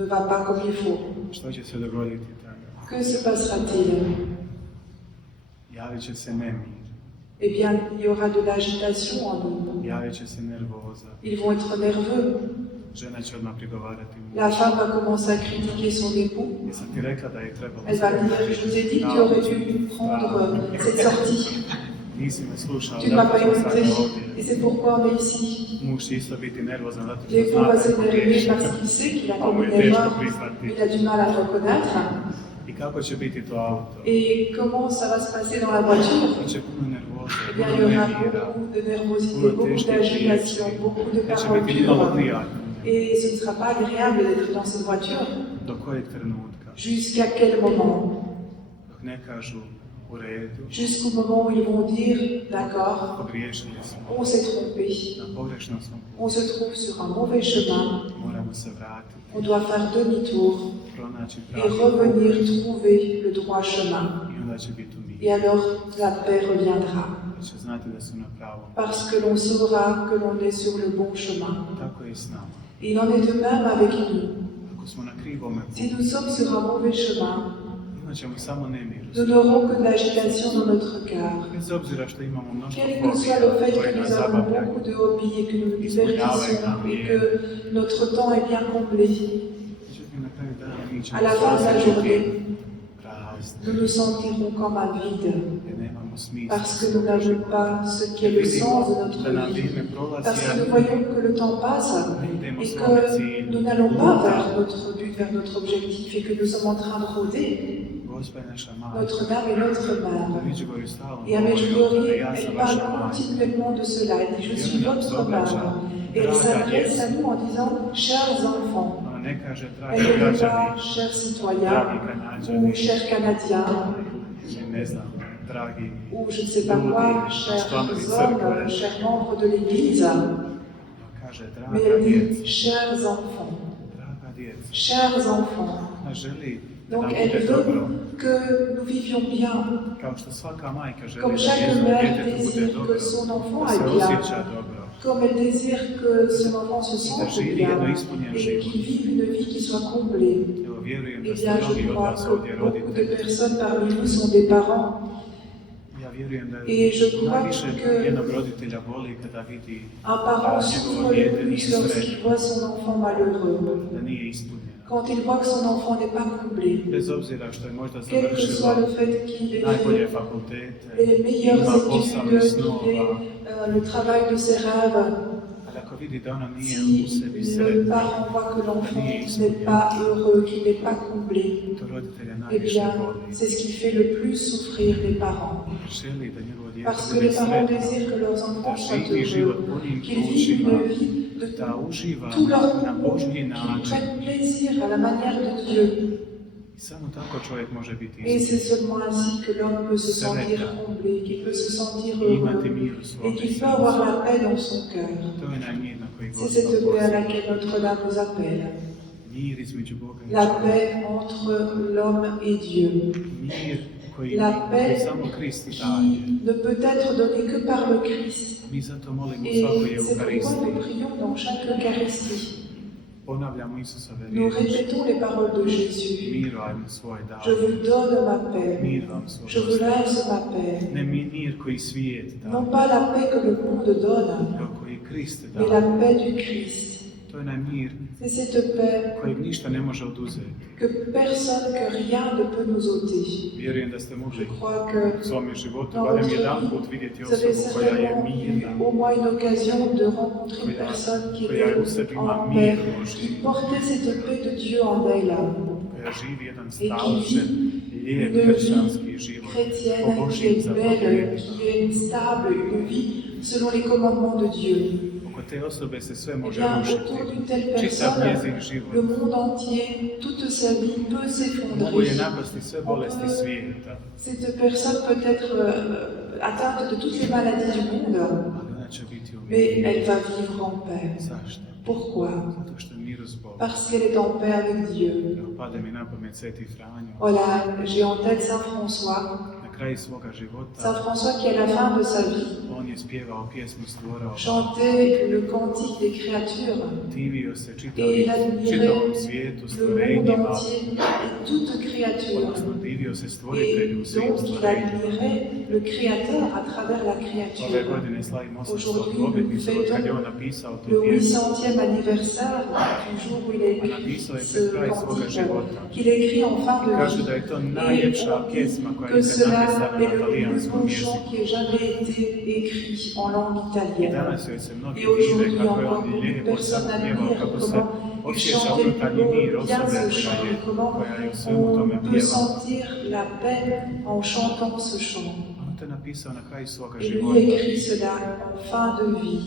ne va pas comme il faut. Što će se dogoditi tada? Que se passera-t-il? Javit će se nemir. Eh bien, il y aura de l'agitation en eux. Javit će se nervoza. Ils vont être nerveux. Žena će odmah prigovarati mu. La femme va commencer à critiquer son époux. Jesam ti rekla da je trebalo Elle va dire, je vous ai dit que tu aurais dû prendre cette sortie. Nisi me slušao, Tu ne m'as zato pas sam sad écouté. ovdje. Et c'est pourquoi on est ici. Muž će isto biti nervozan zato što L'époux zna va da je s'énerver pogriješio. parce qu'il sait qu'il a Pa mu commis je une teško erreur. priznati. Il a du mal à le reconnaître. I kako će biti to auto? Et comment ça va se passer dans la voiture? Biće puno nervoze, Eh bien, il y puno aura nemira, beaucoup de nervosité, puno beaucoup teške d'agitation, riječi. beaucoup de Neće paroles biti nimalo dures. prijatno. Et ce ne sera pas agréable d'être dans cette voiture. Do kojeg trenutka? Jusqu'à quel moment? Dok ne kažu u redu, jusqu'au moment où ils vont dire, d'accord, pogriješili smo, on s'est trompé, na pogrešnom smo on se trouve sur un mauvais chemin, moramo se vratiti, on doit faire demi-tour pronaći et pravi revenir trouver le droit chemin. i onda će biti u mir. Et alors la paix reviendra, Da će znati da su na pravom. parce que l'on saura que l'on est sur le bon chemin. Tako je i s nama. Il en est de même avec nous. Ako smo na krivome Si putu, nous sommes sur un mauvais chemin, imat ćemo samo nemir. nous n'aurons que de l'agitation dans notre cœur. Bez obzira što imamo mnoštvo Quel que soit le fait hobija koji que nas nous avons zabavljaju, beaucoup de hobbies et que nous nous divertissons et que notre temps est bien comblé, međutim na kraju dana mi ćemo à la fin de la journée, prazni, nous nous sentirons comme un vide, jer nemamo smisla. parce que nous n'avons pas ce qui est le sens de notre da nam vie. vrijeme prolazi, Parce que a nous voyons que le temps passe et que nous n'allons pas vers notre but, vers notre objectif et que nous sommes en train de rôder. Gospa je naša majka. Notre dame est notre mère. U Međugorju stalno Et à Medjugorje, ja sam elle vaša parle majka. continuellement de cela. Elle dit, je suis votre mère. Et elle s'adresse à nous en disant, chers enfants. Ona ne kaže dragi Elle ne dit građani, pas, chers citoyens, dragi ou Kanadžani, chers Canadiens, ne znam, dragi ou je ne sais pas quoi, chers hommes, chers membres de l'Église. kaže Mais draga elle djeca, dit, chers enfants, draga djeca. chers enfants. Ona želi da Donc nam elle bude dobro, veut que nous vivions bien, kao što svaka majka želi comme da chaque njezino mère djetetu bude désire dobro, que son enfant da se aille bien, osjeća dobro, comme elle désire que son enfant se da sente živi bien jedno ispunjen et život. qu'il vive une vie qui soit comblée. Evo, vjerujem Eh da ste bien, mnogi je od crois vas que ovdje beaucoup de roditelji. personnes parmi nous sont des parents. Ja vjerujem da Et je crois najviše que jednog roditelja boli kada vidi Un parent souffre le plus lorsqu'il voit son enfant malheureux, da nije ispunjen. quand il voit que son enfant n'est pas comblé, Bez obzira što je možda quel que soit završilo le fait qu'il ait najbolje fait fakultete, les meilleures ima posao études, iz qu'il snova, ait le travail de ses rêves, ali ako vidi da ona nije u si sebi le sretna, parent voit que l'enfant n'est pas heureux, qu'il n'est pas comblé, to roditelja eh najviše bien, boli. c'est ce qui fait le plus souffrir les parents. Želi da njegovo dijete Parce que bude les parents sretno, désirent que leurs da enfants soient živi život heureux, punim qu'ils vivent plućima, une vie de da uživa tout leur na Božji qu'ils način. prennent plaisir à la manière de Dieu. I samo tako čovjek može biti Et c'est ispunjen. seulement ainsi que l'homme peut se sentir comblé, qu'il peut se sentir I imati heureux mir u et svome qu'il peut avoir srcu. la paix dans son cœur. To je najmir na koji C'est cette Gospod paix à poziva. laquelle Notre-Dame nous appelle. Mir između Boga i La čovjeka. paix entre l'homme et Dieu. Mir koji La paix samo Krist qui daje. ne peut être donnée que par le Christ. Mi zato molimo Et svakoj c'est pourquoi Euharisti. nous prions dans chaque Eucharistie. Ponavljamo Isusove Nous riječi. répétons les paroles de Jésus. Mir vam svoj Je daje. vous donne ma paix. Mir vam svoj Je vous daje. laisse ma paix. Ne mir koji svijet Non daje, pas la paix que le monde donne, nego koji Krist mais la daje. paix du Christ. To je mir C'est cette paix kojeg ništa ne može oduzeti. que personne, que rien ne peut nous ôter. Vjerujem da ste Je mogli crois que u svome životu dans barem votre jedan vie, put vidjeti vous avez osobu koja je certainement mirna, eu au moins une occasion de rencontrer une personne qui koja u était sebi ima en mir paix, Božji, qui portait cette paix de Dieu en elle. koja živi jedan Et qui staložen, vit lijep une kršćanski vie život po chrétienne qui Božjim est belle, zapovjedima. qui est stable, une vie selon les commandements de Dieu. Oko te osobe se sve Eh može bien, rušiti. autour d'une telle Čitav personne, njezin le život. monde entier, toute sa vie peut Mogu je s'effondrer. napasti sve bolesti svijeta, Cette personne peut être atteinte de toutes les maladies du monde, ali ona će biti u mais miru. elle va vivre en paix. Zašto? Pourquoi? Zato što je mir uz Boga. Parce qu'elle est en paix avec Dieu. Evo, pade mi na pamet Sveti Franjo. Voilà, j'ai en tête Saint François. Na kraju svoga života Saint François qui, à la fin de sa vie, on je spjevao pjesmu stvorao. chantait le cantique des créatures. Divio se Et il admirait čitavom svijetu, le monde stvorenjima, entier et toute créature. odnosno divio se stvoritelju Et u svim donc il stvorenjima. admirait le Créateur à travers la Ove créature. godine slavimo 800 Aujourd'hui, nous obljetnicu od kad je on fêtons napisao tu le pjesmu. 800e anniversaire du jour où il a A écrit napisao je ce pred kraj svoga cantique, života. qu'il a écrit en fin de Kaže da vie. je to najljepša Et on pjesma koja dit je que ikad cela napisana est na le plus talijanskom beau jeziku. chant qui ait jamais été écrit en langue I italienne. danas joj se mnogi Et dive aujourd'hui kako je encore, on beaucoup de lijepo personnes zapjevao, admirent kako se comment il osjeća chantait unutarnji mir bien osobe ce chant et comment koja je u svemu tome on peut pjeva. sentir la paix en chantant ce chant. On to je napisao na kraju svoga Et lui života. écrit cela en fin de vie.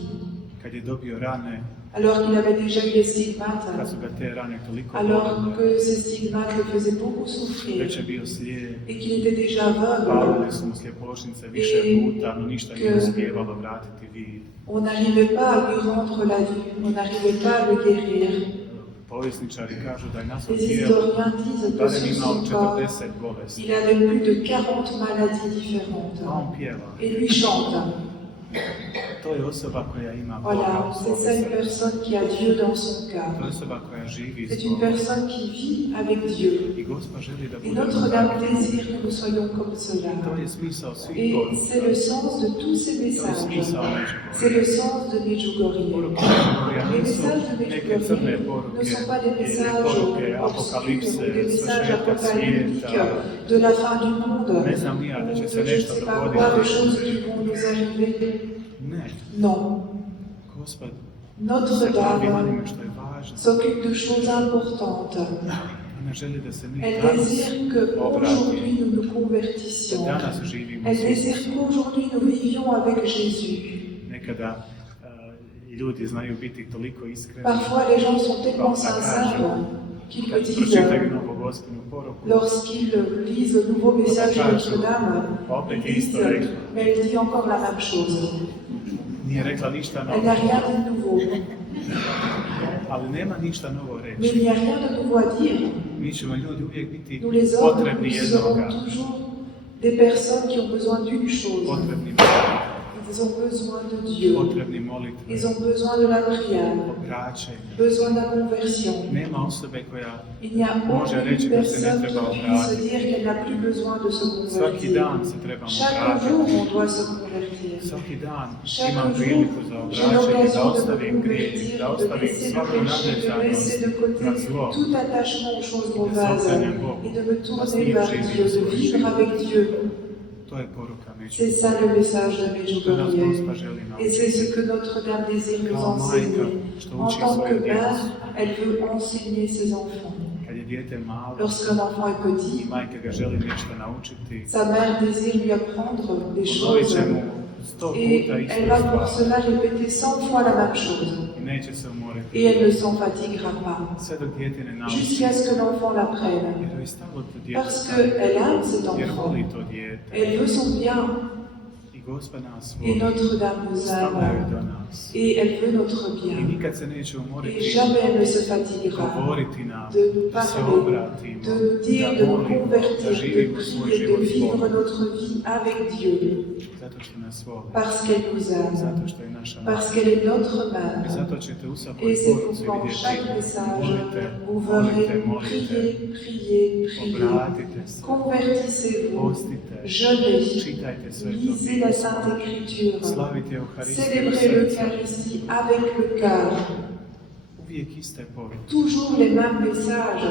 kad je dobio rane, alors qu'il avait déjà eu les stigmates, kad su ga te rane toliko alors bolile, que ces stigmates le faisaient beaucoup souffrir već je bio slijep, et qu'il était déjà aveugle. palile su mu sljepočnice više puta, no ništa nije uspijevalo vratiti vid. On n'arrivait pas à lui rendre la vue, on n'arrivait pas à le guérir. Povjesničari kažu da je na svom Les tijelu historiens disent que barem sur imao son corps, 40 bolesti, il avait plus de 40 maladies différentes. a on pjeva. Et lui chante. To je osoba koja ima Boga Voilà, u c'est svome ça une srcu. personne qui a Dieu dans son To cœur. je osoba koja živi C'est s une Bogom. personne qui vit avec Dieu. I Gospa želi da Et budemo Notre-Dame takvi. désire que nous soyons comme To cela. je smisao svih Et poruka. c'est le sens de tous ces To je messages. smisao C'est le Međugorja. sens de Medjugorje. Poruke Međugorja Les nisu messages de neke crne Medjugorje ne poruke sont pas des ili messages poruke obscurs, apokalipse, des messages svršetka apocalyptiques svijeta. de la fin du monde, Ne znam ni ja da će ou se de je ne nešto sais pas quoi, des dogoditi. choses qui vont nous arriver. Ne, Non. Gospod se bavi Notre-Dame onime što je važno. s'occupe de choses importantes. Ona želi da se mi Elle danas désire qu'aujourd'hui nous nous da convertissions. danas živimo Elle s désire Isusom. qu'aujourd'hui nous vivions avec Jésus. Nekada ljudi znaju biti toliko iskreni, Parfois les gens sont tellement sincères qu'ils me kad disent, pročitaju novogospenu poruku, lorsqu'ils lisent le nouveau message de Notre-Dame, ils disent, mais elle dit encore la même chose. nije rekla ništa Elle n'a novo, rien de nouveau. ali nema ništa novo Mais reći. il n'y a rien de nouveau à dire. Mi ćemo ljudi uvijek biti Nous les hommes, potrebni nous serons jednoga, toujours des personnes qui ont besoin d'une chose. potrebni Boga, Ils ont besoin de Dieu. potrebni molitve, Ils ont besoin de la prière, obraćenja. besoin de la conversion. Nema osobe koja Il n'y a može aucune reći da se ne personne treba qui puisse se obratiti. dire qu'elle n'a plus besoin de se Svaki convertir. dan se trebamo Chaque jour, obratiti. on doit se convertir. Svaki dan Chaque imam jour, priliku za j'ai obraćanje, da l'occasion de me ostavim grijeh, convertir, da de ostavim laisser le svaku péché, de laisser de navezanost côté na zlo. tout attachement aux choses Da se mauvaises okrenem Bogu, et de me da s tourner njim vers živim Dieu, de svoj vivre život. avec Dieu. To je poruka C'est Međugorja. ça le message de To nas Medjugorje. Gospa želi Et c'est ce naučiti. que Notre-Dame désire nous Kao majka enseigner. što En uči tant que svoju mère, djecu. elle veut enseigner ses enfants. Kad je dijete malo Lorsqu'un enfant est i petit, majka ga želi nešto naučiti, sa mère désire lui apprendre des ponovit će choses mu 100 et puta istu elle va pour stvar cela répéter 100 fois la même chose. i neće se umoriti. Et elle ne s'en fatiguera pas Sve dok dijete ne nauči, jusqu'à ce que l'enfant l'apprenne. jer joj je stalo to Parce dijete, qu'elle aime cet jer enfant. voli to dijete. Elle veut son bien. I Gospa nas Et voli, Notre-Dame nous stalo je aime. do nas. Et elle veut notre I bien. nikad se neće Et umoriti jamais elle ne se fatiguera govoriti nam, de nous da se parler, obratimo, de nous dire, da de nous molimo, da convertir, de živimo svoj prier, de život s vivre Bogom. notre vie avec Dieu. Zato što nas voli, Parce qu'elle nous aime. zato što je naša Parce mama. qu'elle est notre I mère. zato ćete u svakoj Et c'est poruci pourquoi en chaque vidjeti, message, molite, vous molite, verrez molite, prier, prier, prier. obratite se, Convertissez-vous, postite, jeûnez, čitajte sve to lisez la pismo, Sainte Écriture, slavite Euharistiju u célébrez srcu. l'Eucharistie avec le cœur. Uvijek iste poruke. Toujours les mêmes messages.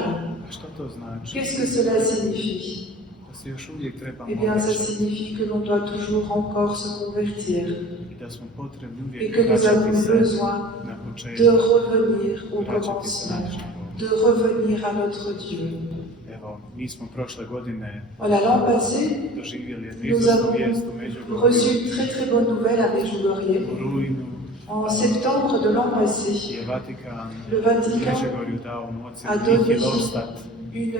A što to znači? Qu'est-ce que cela signifie? Da se još uvijek trebamo Eh bien, ça vraćati signifie que l'on doit toujours encore se convertir i da smo potrebni et uvijek que nous vraćati avons se besoin na de početku, revenir au vraćati se na commencement, naš Bog. de revenir à notre Dieu. Evo, mi smo prošle godine Voilà, l'an passé, doživjeli jednu nous izvrsnu avons vijest u Međugorju, reçu une très très bonne nouvelle à Medjugorje. u rujnu En septembre de l'an passé, je Vatikan le Vatican Međugorju dao moci a Niki donné Lovstat, une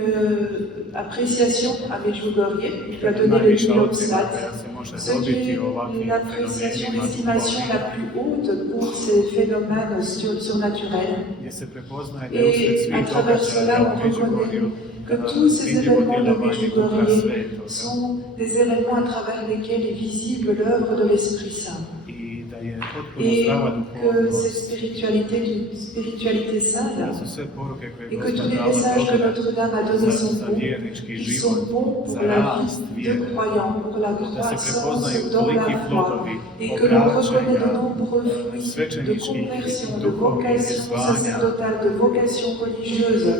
appréciation à Medjugorje. Il lui a donné le najviša prix ocjena Obstat, koja se može ce qui dobiti est u ovakvim l'appréciation, fenomenima l'estimation la duhovnim, plus haute pour ces phénomènes surnaturels. gdje se prepoznaje da je usred Et à svih travers cela, događaja on u Međugorju que tous ces vidljivo événements de djelovanje Duha Medjugorje Svetoga sont des événements à travers lesquels est visible l'œuvre de l'Esprit Saint. i da je potpuno Et zdrava que cette duhovnost, spiritualité sainte, da su sve poruke koje et je que tous Gospod les dala messages que dobre Notre-Dame a donnés za sont bons, vjernički ils život, sont bons pour za la rast vie de vjere, croyants, pour la da se croissance prepoznaju dans toliki la foi, plodovi et que l'on reconnaît de obraćanja, nombreux fruits de svećeničkih conversion, i de duhovnih vocation zvanja. sacerdotale, de vocation religieuse.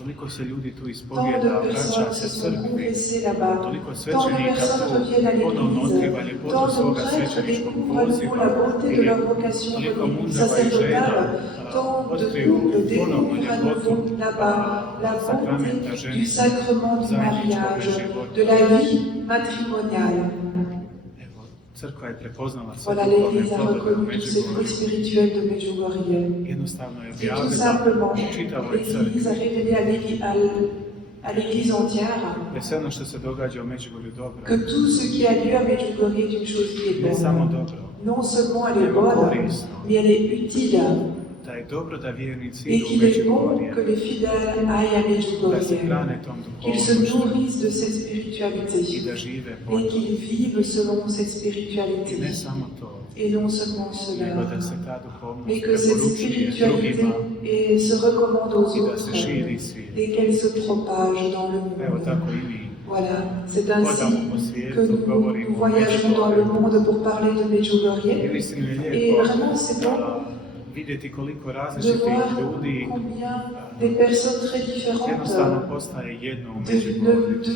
Toliko se ljudi tu Tant ispovjeda, de vraća personnes se se sont crkvi, confessées là-bas, toliko tant de svećenika personnes reviennent à tu ponovno otkriva l'église, ljepotu tant de svoga prêtres svećeničkog découvrent à nouveau poziva la beauté de ili leur vocation toliko muževa i žena sacerdotale, tant de otkriju couples ponovno découvrent à ljepotu nouveau là-bas la sakramenta beauté du ženstva, sacrement du zajedničkog mariage, života. de la vie matrimoniale. Evo, Crkva je prepoznala sve Voilà, duhovne l'Église a plodove u reconnu tous ces fruits Međugorju. spirituels de Medjugorje. Jednostavno je Et tout objavila simplement, čitavoj l'Église a crkvi révélé à l'Église entière da sve ono što se događa u Međugorju dobro. que tout ce qui a lieu à Medjugorje est une chose qui est Ne samo bonne. dobro, Non seulement elle est nego bonne, korisno. mais elle est utile. Da je dobro da vjernici Et idu u qu'il est bon que Međugorje, les fidèles aillent à da se Medjugorje, hrane tom qu'ils se duhovnošću nourrissent de cette i spiritualité da žive po et tome. qu'ils vivent selon cette I spiritualité. ne samo to, Et non seulement nego da cela, se ta duhovnost mais que cette preporučuje spiritualité drugima se recommande aux i da se autres širi svijet. et qu'elle se propage dans le Evo monde. tako i mi. Voilà, c'est ainsi Hodamo po que svijetu, nous govorimo o voyageons dans le Međugorju. monde pour parler de I Medjugorje. uistinu je Et lijepo vraiment, c'est bon vidjeti koliko de različitih voir ljudi combien des personnes très jednostavno différentes postaje jedno u Međugorju.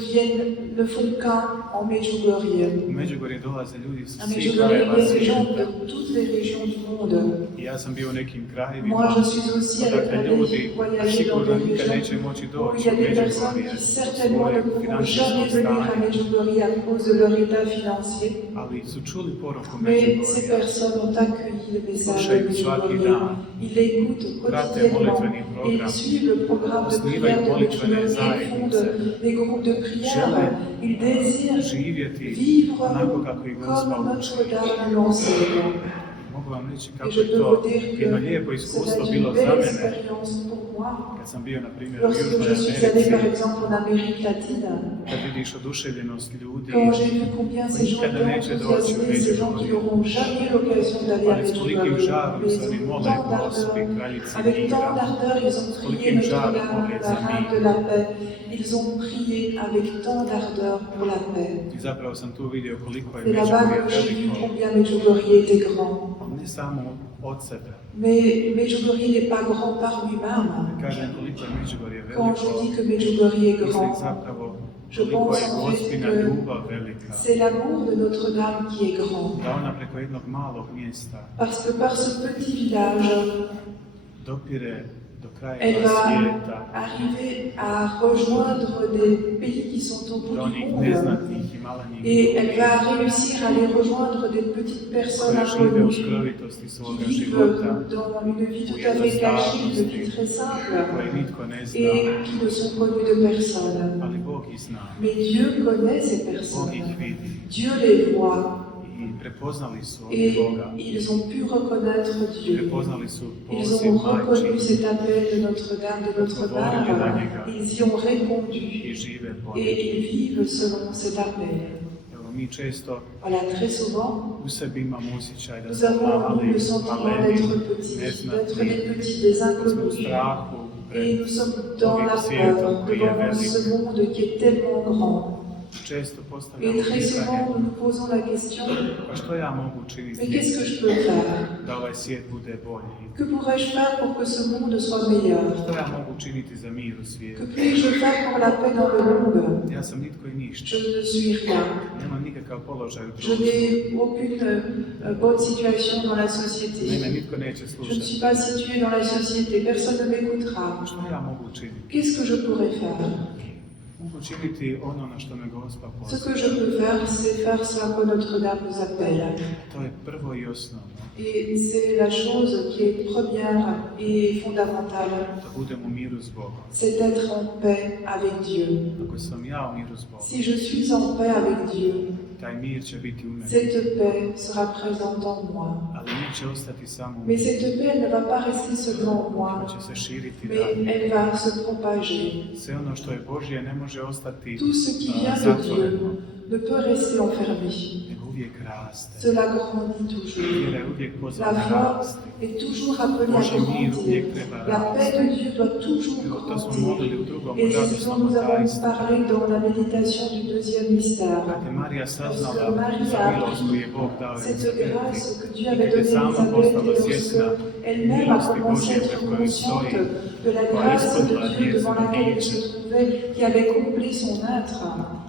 ne font qu'un en Medjugorje. U Međugorje dolaze ljudi sa À svih Medjugorje, krajeva il y a des gens svijeta. de toutes les régions du monde. I ja sam bio u nekim Moi, krajevima, je suis aussi odakle allée ljudi voyager dans sigurno des nikad régions neće moći où il doći y a u des personnes Međugorje qui zbog certainement ne svojeg pourront financijskog jamais venir à stanja, Medjugorje à cause de leur état financier. ali su čuli poruku Mais ces Međugorja, personnes ont accueilli le message de slušaju svaki Medjugorje. dan, Ils l'écoutent prate quotidiennement molitveni et program, ils suivent le programme de osnivaju prière de molitvene Medjugorje, ils zajednice, fondent des groupes de prière. žele Ils désirent živjeti vivre onako kako ih Gospa comme uči. Notre-Dame l'enseigne. Mogu vam reći Et kako je je peux to vous dire jedno que lijepo c'est iskustvo une bilo za belle mene expérience pour moi. kad sam bio na primjer u Lorsque Južnoj je suis allée par Americi, exemple en Amérique latine, kad vidiš oduševljenost ljudi, quand j'ai vu combien ces gens nikada étaient neće doći u enthousiasmés, ces gens qui Međugorje, n'auront jamais l'occasion d'aller à ali s tolikim Medjugorje, žarom mais se oni ils ont mole tant Gospi, d'ardeur. kraljici Avec tant mira, d'ardeur, ils ont prié Notre-Dame, la reine de la paix. Ils ont prié avec tant d'ardeur pour la paix. i zapravo sam tu vidio koliko je C'est là-bas Međugorje que j'ai vu veliko, combien Medjugorje était grand. ne samo od sebe. Mais Medjugorje n'est pas grand par lui-même. Kažem koliko je Međugorje Quand je veliko, dis que Medjugorje est mislim grand, zapravo je koliko pense je en fait Gospina que ljubav velika, c'est l'amour de Notre-Dame qui est grand. da ona preko jednog malog mjesta Parce que par ce petit village, dopire do elle krajeva va svijeta, arriver à rejoindre des pays qui sont au bout do du onih monde. neznatnih i malenih Et ljudi elle va réussir à les rejoindre des petites personnes koji žive u inconnues, skrovitosti svoga qui vivent života, dans une vie tout à fait cachée, une vie très simple, koje nitko ne zna, et qui ne sont connues de personne. ali Bog ih zna, Mais Dieu connaît ces Bog personnes. ih vidi Dieu les voit i prepoznali su et Boga, ils ont pu reconnaître Dieu. prepoznali su Ils poziv ont reconnu majči cet appel de Notre-Dame, de notre Mère. Ils y ont répondu i žive po et ils vivent selon cet appel. Evo, mi često Voilà, très souvent, u sebi imamo osjećaj da nous smo avons mali, le sentiment maleni, d'être petits, d'être neznatni, des petits, des da smo u inconnus. strahu Et pred nous sommes dans la ovim svijetom peur koji je devant velik. ce monde qui est tellement grand. Često Et postavljamo très souvent, pitanje, nous nous posons la question, pa što ja mogu mais učiniti qu'est-ce que je peux faire? da ovaj svijet bude bolji? Que pourrais-je faire pour que ce monde soit meilleur? Što ja mogu učiniti za mir u svijetu? Que puis-je faire pour la paix dans le monde? Ja sam nitko i ništa. Je ne suis rien. Nemam nikakav položaj u Je društvu. n'ai aucune bonne situation dans la Mene société. nitko neće Je ne slušati. suis pas située dans la société. Personne ne m'écoutera. Što ja mogu učiniti? Qu'est-ce que je pourrais faire? Mogu učiniti ono na što me Gospa Ce pozva. que je peux faire, c'est faire ce à quoi Notre-Dame nous appelle. To je prvo i osnovno. Et c'est la chose qui est première et fondamentale. Da budem u miru s Bogom. C'est d'être en paix avec Dieu. Ako sam ja u miru s Bogom, Si je suis en paix avec Dieu, taj mir će biti u meni. cette paix sera présente en moi. Ali neće ostati samo u Mais meni. cette paix, elle ne va pas rester seulement en moi, Nego će se širiti mais dalje. elle va se propager. Sve ono što je Božje ne može ostati Tout ce qui vient de zatvoreno, Dieu ne peut rester enfermé. nego uvijek raste. Cela grandit toujours. Vjera je uvijek La pozvana foi rasti. est toujours appelée à Božji mir uvijek grandir. treba La paix rasti. de Dieu doit toujours Evo, to smo grandir. modlili u drugom Et c'est ce dont radosnom nous avons tajstvu. parlé dans la méditation du deuxième mystère. Kad je Marija saznala Lorsque Marie za a milost koju je Bog dao Cette Elizabeti grâce que Dieu i avait kad je donnée à sama Elisabeth postala et svjesna lorsque elle-même a milosti commencé à Božje être pred kojoj stoji, consciente de la koja grâce de ispunila Dieu devant njezino laquelle elle biće, se trouvait, qui avait comblé son être,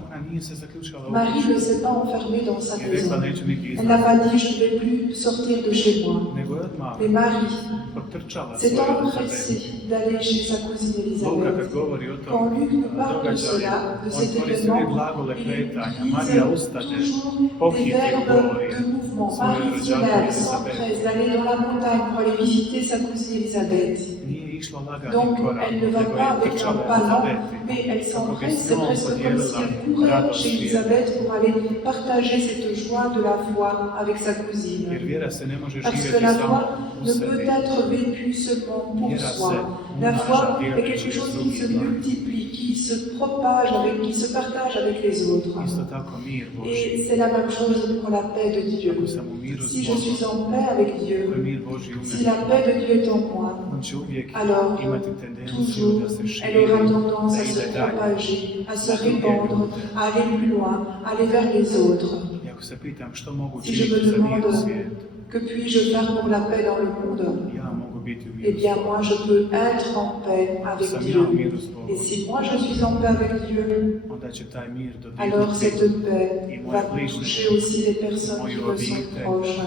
ona nije se zaključala u Marie kuću ne s'est pas enfermée dans sa i rekla maison. neću niti Elle n'a pas izaći, dit je ne vais plus sortir de chez moi. nego je odmah Mais Marie potrčala s'est svoju empressée Elizabetu. d'aller chez sa cousine Luka kad Elisabeth. govori o Quand tom Luc nous parle de događaju, cela, de on cet koristi uvijek événement, glagole il kretanja. utilise Marija ustade, toujours des pohiti verbes govori de mouvement. svojoj Marie s'y rođaku lève, Elizabetu. s'empresse d'aller dans la montagne pour aller visiter sa cousine Elisabeth. Nije išla laganim Donc, korakom, elle ne va nego pas je avec un trčala pas lent, Elizabeti. mais elle Kako bi s'empresse, s c'est njom presque comme si podijelila elle courait radost chez svijeta. Elisabeth pour aller partager cette joie de la foi avec sa Jer cousine. vjera se ne može Parce que živjeti la samo foi u ne sebi. peut être vécue seulement pour Vjera soi. se La može foi est dijeliti quelque chose s qui se drugima. multiplie, qui se propage, qui se partage avec les autres. Isto tako mir Božji. Et c'est la même chose pour la paix de Dieu. Ako sam u miru Si s je suis Bogom, en paix avec ako je Dieu, mir Božji u si meni, la paix de Dieu est en moi, on će uvijek alors imati tendenciju toujours da se elle širi, aura tendance da à se ide dalje. propager, à se répandre, à aller plus loin, à aller vers les autres. I ako se pitam što mogu Si je me činiti za mir u demande svijetu, que puis-je faire pour la paix dans le monde, ja mogu biti u eh miru s bien Bogom. moi je peux être en paix avec Sam ja u Dieu. miru s Et Bogom, si moi je suis en paix avec Dieu, onda će taj mir alors cette dodirnuti paix i va moje bližnje, toucher aussi les personnes qui me sont obitelj. proches,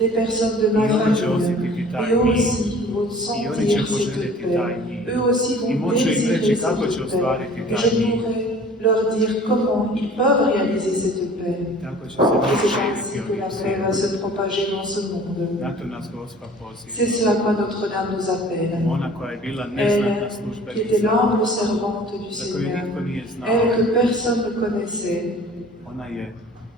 les personnes de ma I oni će famille. osjetiti taj Et eux mir. aussi vont I oni će sentir cette poželjeti taj paix. mir. Eux aussi I vont moću im désirer reći kako će cette paix. ostvariti Et taj je mir. pourrais leur dire comment ils peuvent réaliser cette paix. Tako će se Et mir c'est širiti ainsi que ovim la paix va svijetom. se propager dans ce monde. Na to nas Gospa C'est ce poziva. à quoi Notre-Dame nous appelle. Ona koja je bila neznatna Elle, qui était službenica, l'ample servante du za koju Seigneur, nitko nije znao, elle que personne ne connaissait, ona je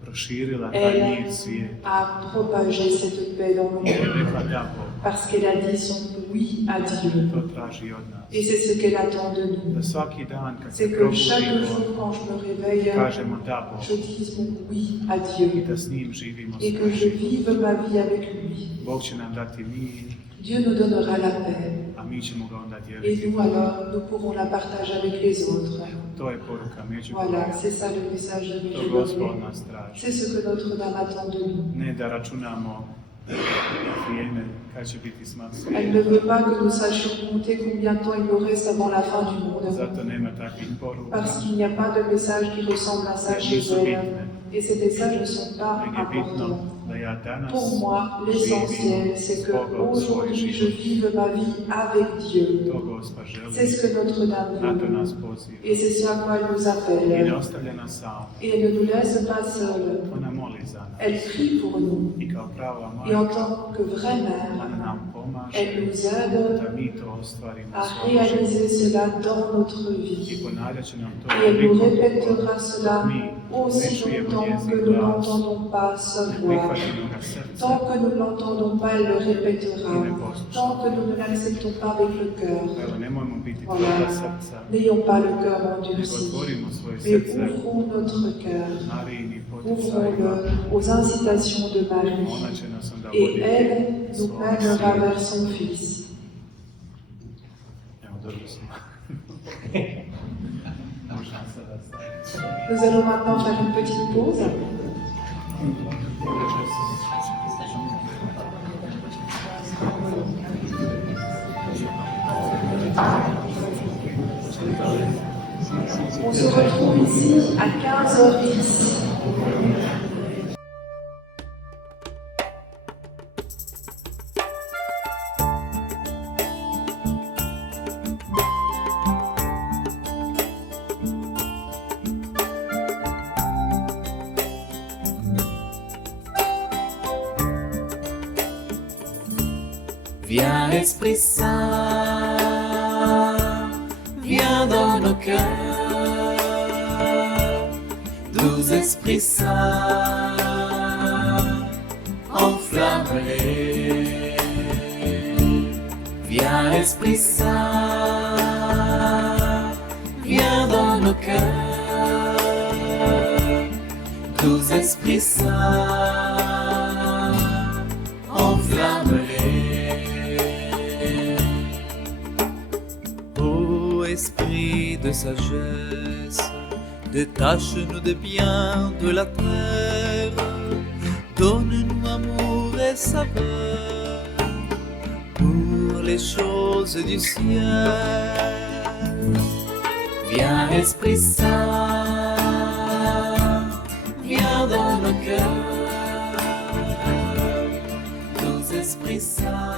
proširila taj mir elle svijet. a propagé cette paix dans le Jer je monde rekla da Bog, parce qu'elle a dit son oui à Dieu. to traži od nas. Et c'est ce qu'elle attend de nous. Da svaki dan kad C'est se que chaque probudimo, jour, quand je me réveille, kažemo da je Bog dise mon oui à i Dieu da s njim živimo et que svoj je život. vive ma vie avec lui. Bog će nam dati mir, Dieu nous donnera la paix. a mi ćemo ga onda Et dijeliti. nous alors, nous pourrons la partager avec les autres. To je poruka među Voilà, Bogom. c'est ça le message de To Gospod Médjugorje. nas traži. C'est ce que Notre-Dame attend de nous. Ne da računamo vrijeme kad će biti smak Elle svijeta. ne veut pas que nous sachions compter combien de temps il nous reste avant la fin du monde. Zato nema takvih poruka. Parce qu'il n'y a pas de message qui ressemble à ça Jer chez nisu elle. bitne. Et ces messages ne sont pas Nego je bitno importants. da ja danas Pour moi, l'essentiel, c'est que aujourd'hui, je vive ma vie avec Dieu. To Gospa želi. C'est ce que Notre-Dame Na to veut. nas poziva. Et c'est ce à quoi elle nous I ne appelle. ostavlja nas sam. Et elle ne nous laisse pas seuls. Ona moli za nas. Elle prie pour nous. I kao prava Et en majka, tant que vraie mère, ona nam pomaže elle nous aide da mi to ostvarimo à svojim životom. réaliser cela dans notre I vie. ponavljat će nam to Et elle nous toliko répétera cela mi aussi ne čujemo longtemps njezin que nous glas, n'entendons pas sa ne voix. prihvatimo ga srcem Tant que nous ne l'entendons pas, elle le répétera. i ne poslušamo. Tant que nous ne l'acceptons pas avec le cœur. Evo, nemojmo biti Voilà. tvrda srca, N'ayons pas le cœur nego endurci, otvorimo svoje mais srce ouvrons notre cœur. Marijini poticajima. Ouvrons-le aux incitations de Marie. Ona će nas onda Et voditi elle nous svojim mènera svijetom. vers son Fils. Evo, dobro smo. Možemo sada staviti. Nous allons maintenant faire une petite pause. On se retrouve ici à 15h10. Viens Esprit Saint, viens dans nos cœurs, doux Esprit Saint, enflamme-les. Viens Esprit Saint, viens dans nos cœurs, doux Esprit Saint, enflamme-les. Ô esprit de sagesse, détache-nous des biens de la terre, donne-nous amour et saveur pour les choses du ciel. Viens Esprit Saint, nos cœurs. Doux Esprit Saint.